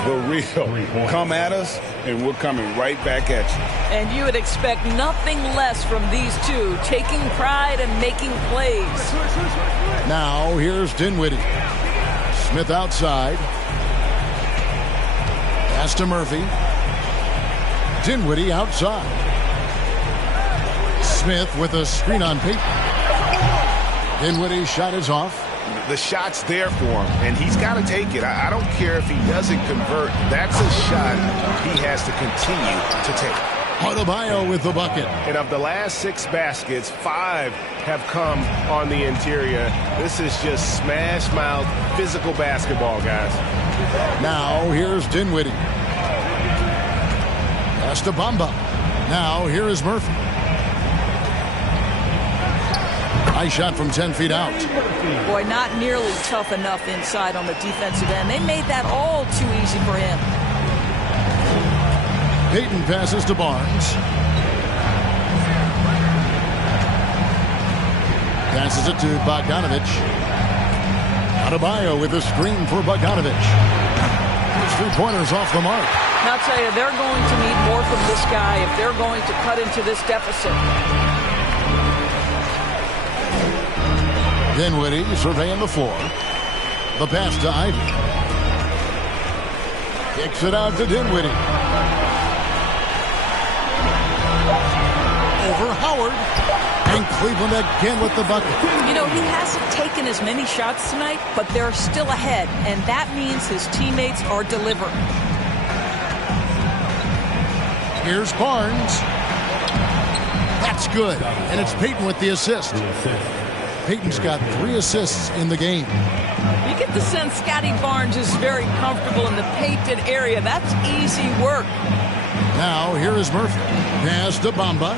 The real. Come at us, and we're coming right back at you. And you would expect nothing less from these two, taking pride and making plays. Now here's Dinwiddie. Smith outside. Pass to Murphy. Dinwiddie outside. Smith with a screen on Payton. Dinwiddie's shot is off. The shot's there for him, and he's got to take it. I don't care if he doesn't convert. That's a shot he has to continue to take. Adebayo with the bucket. And of the last 6 baskets, 5 have come on the interior. This is just smash mouth physical basketball, guys. Now here's Dinwiddie. Pass to Bamba. Now here is Murphy. Nice shot from 10 feet out. Boy, not nearly tough enough inside on the defensive end. They made that all too easy for him. Payton passes to Barnes. Passes it to Bogdanovich. Adebayo with a screen for Bogdanovich. His 3-pointers off the mark. And I'll tell you, they're going to need more from this guy if they're going to cut into this deficit. Dinwiddie surveying the floor. The pass to Ivy. Kicks it out to Dinwiddie. Over Howard. And Cleveland again with the bucket. You know, he hasn't taken as many shots tonight, but they're still ahead, and that means his teammates are delivering. Here's Barnes. That's good. And it's Payton with the assist. Payton's got 3 assists in the game. You get the sense Scotty Barnes is very comfortable in the painted area. That's easy work. Now, here is Murphy. Pass to Bamba.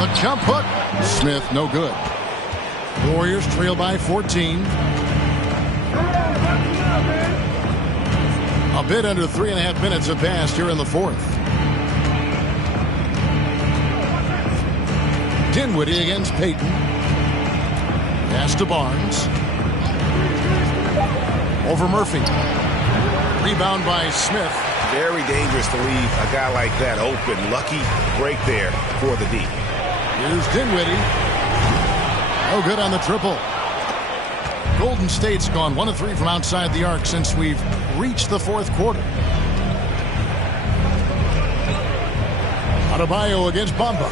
A jump hook. Smith, no good. Warriors trail by 14. A bit under 3.5 minutes have passed here in the 4th. Dinwiddie against Payton. Pass to Barnes. Over Murphy. Rebound by Smith. Very dangerous to leave a guy like that open. Lucky break there for the D. Here's Dinwiddie. No good on the triple. Golden State's gone 1 of 3 from outside the arc since we've reached the 4th quarter. Adebayo against Bamba.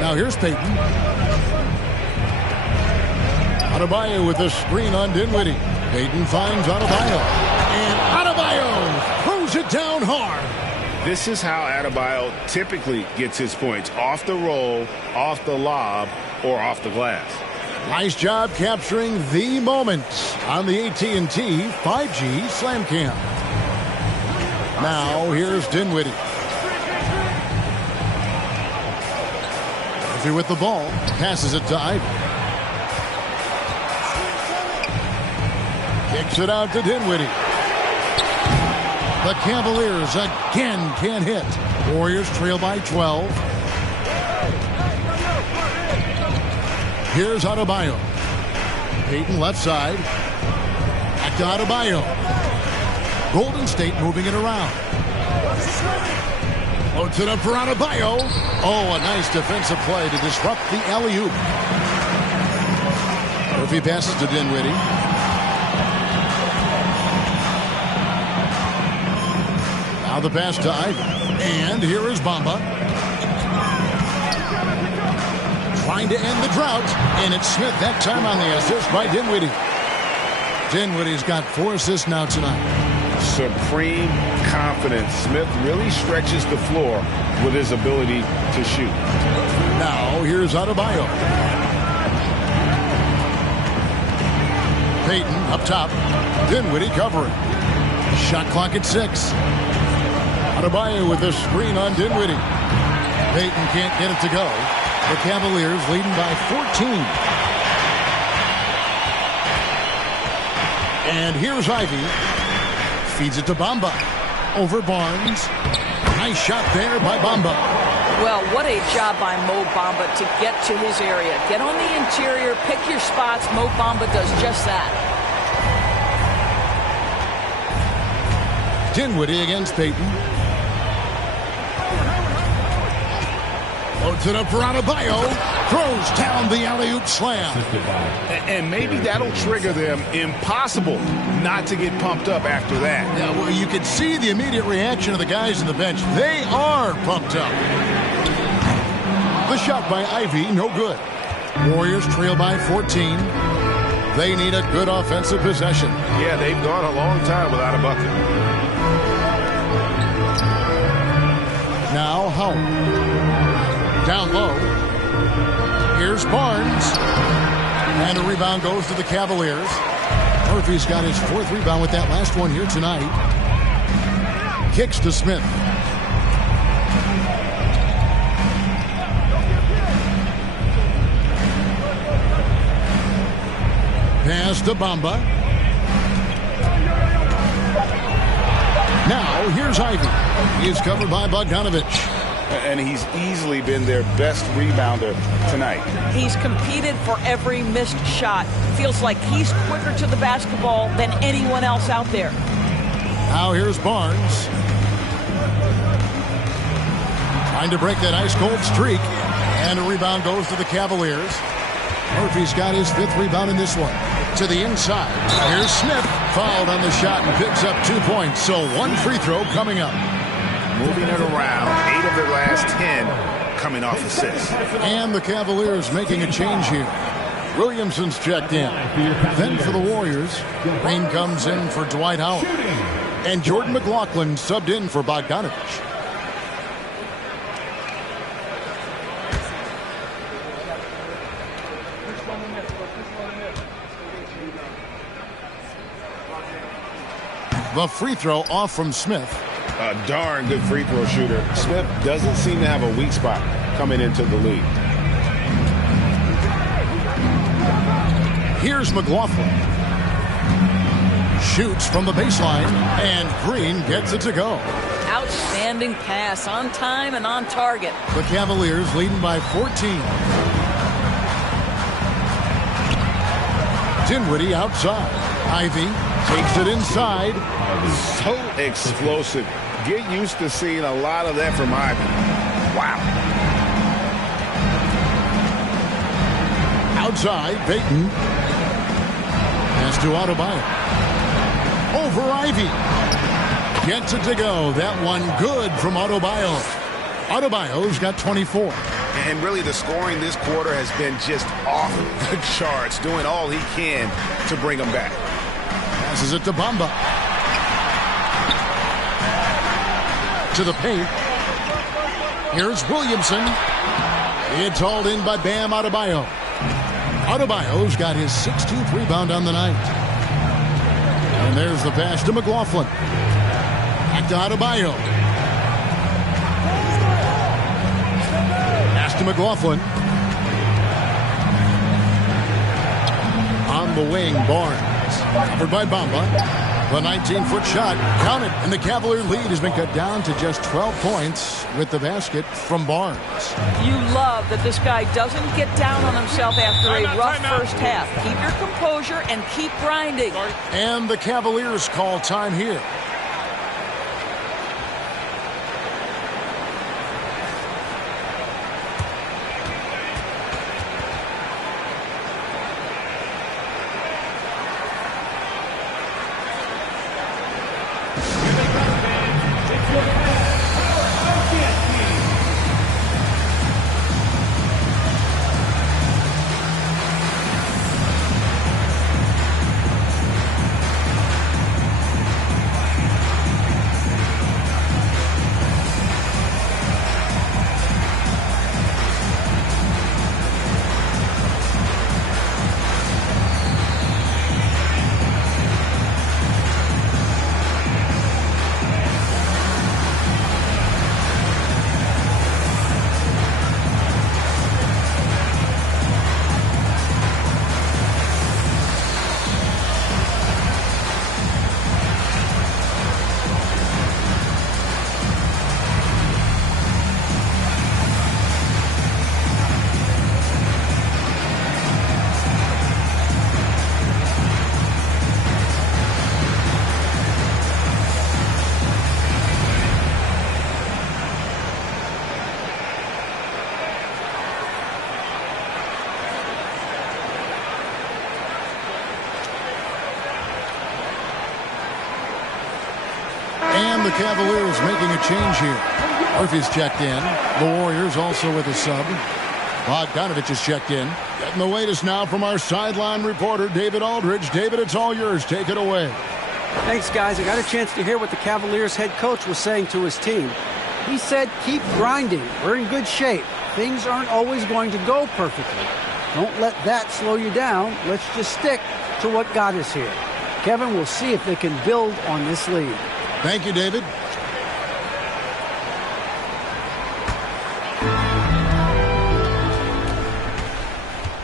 Now here's Payton. Adebayo with a screen on Dinwiddie. Payton finds Adebayo. And Adebayo throws it down hard. This is how Adebayo typically gets his points. Off the roll, off the lob, or off the glass. Nice job capturing the moment on the AT&T 5G Slam Cam. Now here's Dinwiddie. Murphy with the ball. Passes it to Ivy. Kicks it out to Dinwiddie. The Cavaliers again can't hit. Warriors trail by 12. Here's Adebayo. Payton left side. Back to Adebayo. Golden State moving it around. Loads it up for Adebayo. Oh, a nice defensive play to disrupt the alley-oop. Murphy passes to Dinwiddie. Now the pass to Ivy. And here is Bamba. Trying to end the drought. And it's Smith that time on the assist by Dinwiddie. Dinwiddie's got 4 assists now tonight. Supreme confidence. Smith really stretches the floor with his ability to shoot. Now here's Adebayo. Payton up top. Dinwiddie covering. Shot clock at 6. Adebayo with the screen on Dinwiddie. Payton can't get it to go. The Cavaliers leading by 14. And here's Ivy. Feeds it to Bamba. Over Barnes. Nice shot there by Bamba. Well, what a job by Mo Bamba to get to his area. Get on the interior, pick your spots. Mo Bamba does just that. Dinwiddie against Payton. Loads it up for Adebayo. Throws down the alley-oop slam. And maybe that'll trigger them. Impossible not to get pumped up after that. Yeah, well, you can see the immediate reaction of the guys on the bench. They are pumped up. The shot by Ivy, no good. Warriors trail by 14. They need a good offensive possession. Yeah, they've gone a long time without a bucket. Now Howell. Down low. Here's Barnes. And a rebound goes to the Cavaliers. Murphy's got his 4th rebound with that last one here tonight. Kicks to Smith. Pass to Bamba. Now here's Ivy. He is covered by Bogdanovich. And he's easily been their best rebounder tonight. He's competed for every missed shot. Feels like he's quicker to the basketball than anyone else out there. Now here's Barnes. Trying to break that ice-cold streak. And a rebound goes to the Cavaliers. Murphy's got his 5th rebound in this one. To the inside. Here's Smith. Fouled on the shot and picks up 2 points. So 1 free throw coming up. Moving it around. 8 of their last 10 coming off assists. And the Cavaliers making a change here. Williamson's checked in. Then for the Warriors, Green comes in for Dwight Howard. And Jordan McLaughlin subbed in for Bogdanovich. The free throw off from Smith. A darn good free throw shooter. Smith doesn't seem to have a weak spot coming into the league. Here's McLaughlin. Shoots from the baseline, and Green gets it to go. Outstanding pass, on time and on target. The Cavaliers leading by 14. Dinwiddie outside. Ivy takes it inside. So explosive. Get used to seeing a lot of that from Ivy. Wow. Outside, Payton. Pass to Adebayo. Over Ivy. Gets it to go. That one good from Adebayo. Adebayo's got 24. And really the scoring this quarter has been just off the charts, doing all he can to bring them back. Passes it to Bamba. To the paint. Here's Williamson. It's hauled in by Bam Adebayo. Adebayo's got his 16th rebound on the night. And there's the pass to McLaughlin. Back to Adebayo. Pass to McLaughlin. On the wing, Barnes. Covered by Bamba. The 19-foot shot counted, and the Cavalier lead has been cut down to just 12 points with the basket from Barnes. You love that this guy doesn't get down on himself after a rough first half. Keep your composure and keep grinding. And the Cavaliers call time here. Cavaliers making a change here. Murphy's checked in. The Warriors also with a sub. Bogdanovich is checked in. Getting the latest now from our sideline reporter, David Aldridge. David, it's all yours. Take it away. Thanks, guys. I got a chance to hear what the Cavaliers head coach was saying to his team. He said, keep grinding. We're in good shape. Things aren't always going to go perfectly. Don't let that slow you down. Let's just stick to what got us here. Kevin, we'll see if they can build on this lead. Thank you, David.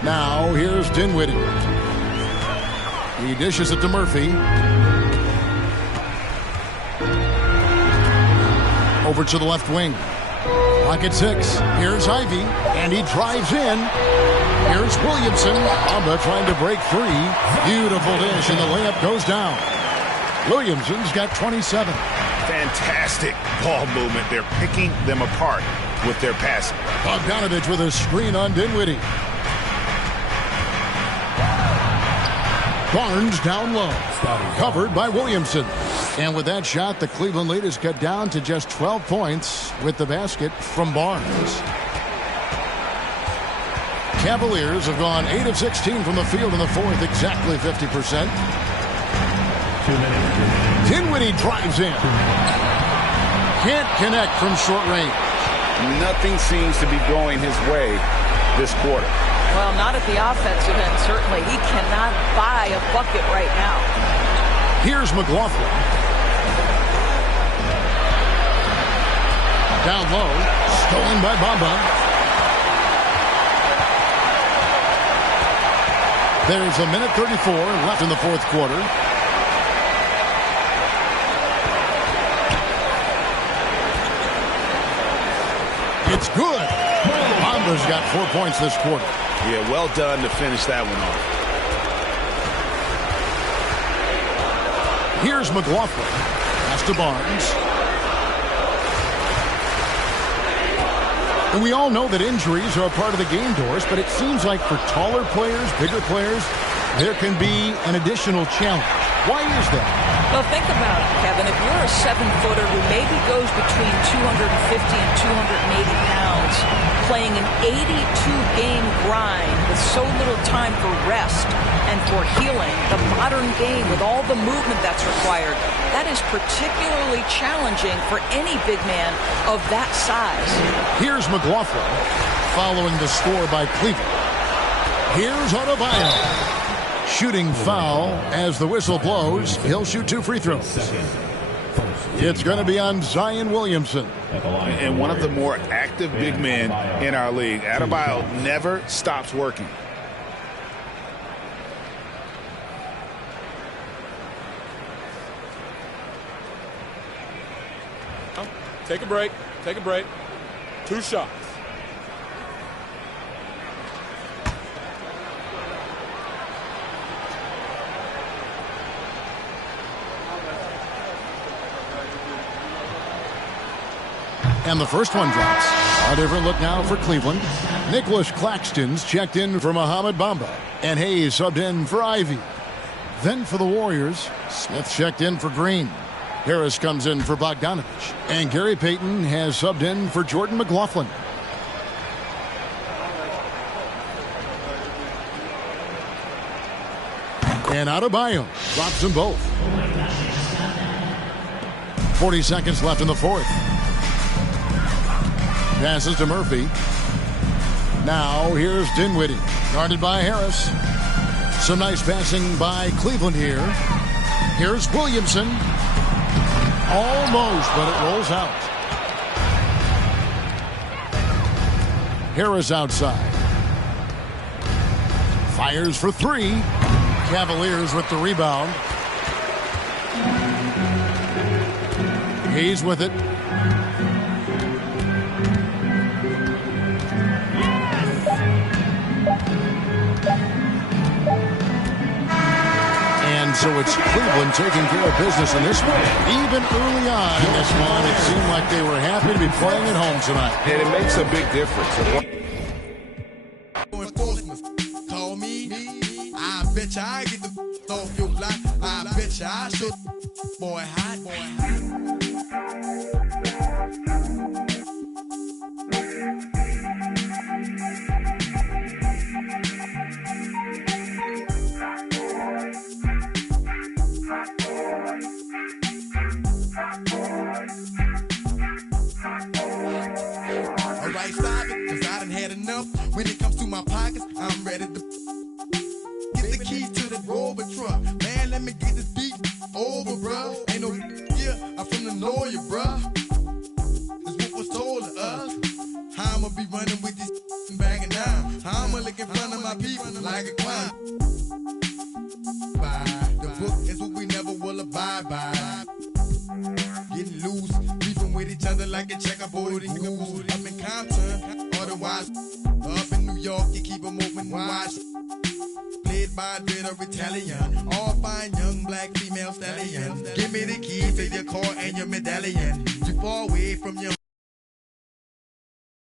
Now, here's Dinwiddie. He dishes it to Murphy. Over to the left wing. Clock at 6. Here's Ivy, and he drives in. Here's Williamson. Bamba trying to break free. Beautiful dish, and the layup goes down. Williamson's got 27. Fantastic ball movement. They're picking them apart with their passing. Bogdanovich with a screen on Dinwiddie. Barnes down low. Covered by Williamson. And with that shot, the Cleveland lead is cut down to just 12 points with the basket from Barnes. Cavaliers have gone 8 of 16 from the field in the fourth, exactly 50%. Dinwiddie drives in. Can't connect from short range. Nothing seems to be going his way this quarter. Well, not at the offensive end, certainly. He cannot buy a bucket right now. Here's McLaughlin. Down low. Stolen by Bamba. There's a minute 34 left in the fourth quarter. It's good. Bamba's got 4 points this quarter. Yeah, well done to finish that one off. Here's McLaughlin. Pass to Barnes. And we all know that injuries are a part of the game, Doris, but it seems like for taller players, bigger players, there can be an additional challenge. Why is that? Well, think about it, Kevin. If you're a 7-footer who maybe goes between 250 and 280 pounds, playing an 82-game grind with so little time for rest and for healing, the modern game with all the movement that's required, that is particularly challenging for any big man of that size. Here's McLaughlin following the score by Cleveland. Here's Adebayo. Shooting foul as the whistle blows. He'll shoot 2 free throws. It's going to be on Zion Williamson. And one of the more active big men in our league. Adebayo never stops working. Take a break. Take a break. 2 shots. And the first one drops. A different look now for Cleveland. Nicholas Claxton's checked in for Mohamed Bamba. And Hayes subbed in for Ivy. Then for the Warriors, Smith checked in for Green. Harris comes in for Bogdanovich. And Gary Payton has subbed in for Jordan McLaughlin. And Adebayo drops them both. 40 seconds left in the fourth. Passes to Murphy. Now here's Dinwiddie. Guarded by Harris. Some nice passing by Cleveland here. Here's Williamson. Almost, but it rolls out. Harris outside. Fires for 3. Cavaliers with the rebound. Hayes with it. And so it's Cleveland taking care of business in this one. Even early on in this one, it seemed like they were happy to be playing at home tonight. And it makes a big difference. Call me. I bet you I get the off your block. I bet you I should. Boy, hot. I done had enough. When it comes to my pockets, I'm ready to get the keys to the Rover truck. Man, let me get this beat over, bruh. Ain't no yeah, I'm from the north, bruh. That's what was told to us. How I'ma be running with this bagging down? How I'ma look in front of my people like a clown? The book is what we never will abide by. Getting loose, beefing with each other like a checkerboard and goose. Up in Compton, otherwise up in New York, you keep them open wide. Played by a bit of Italian, all fine young black female stallions. Give me the keys to your car and your medallion. You far away from your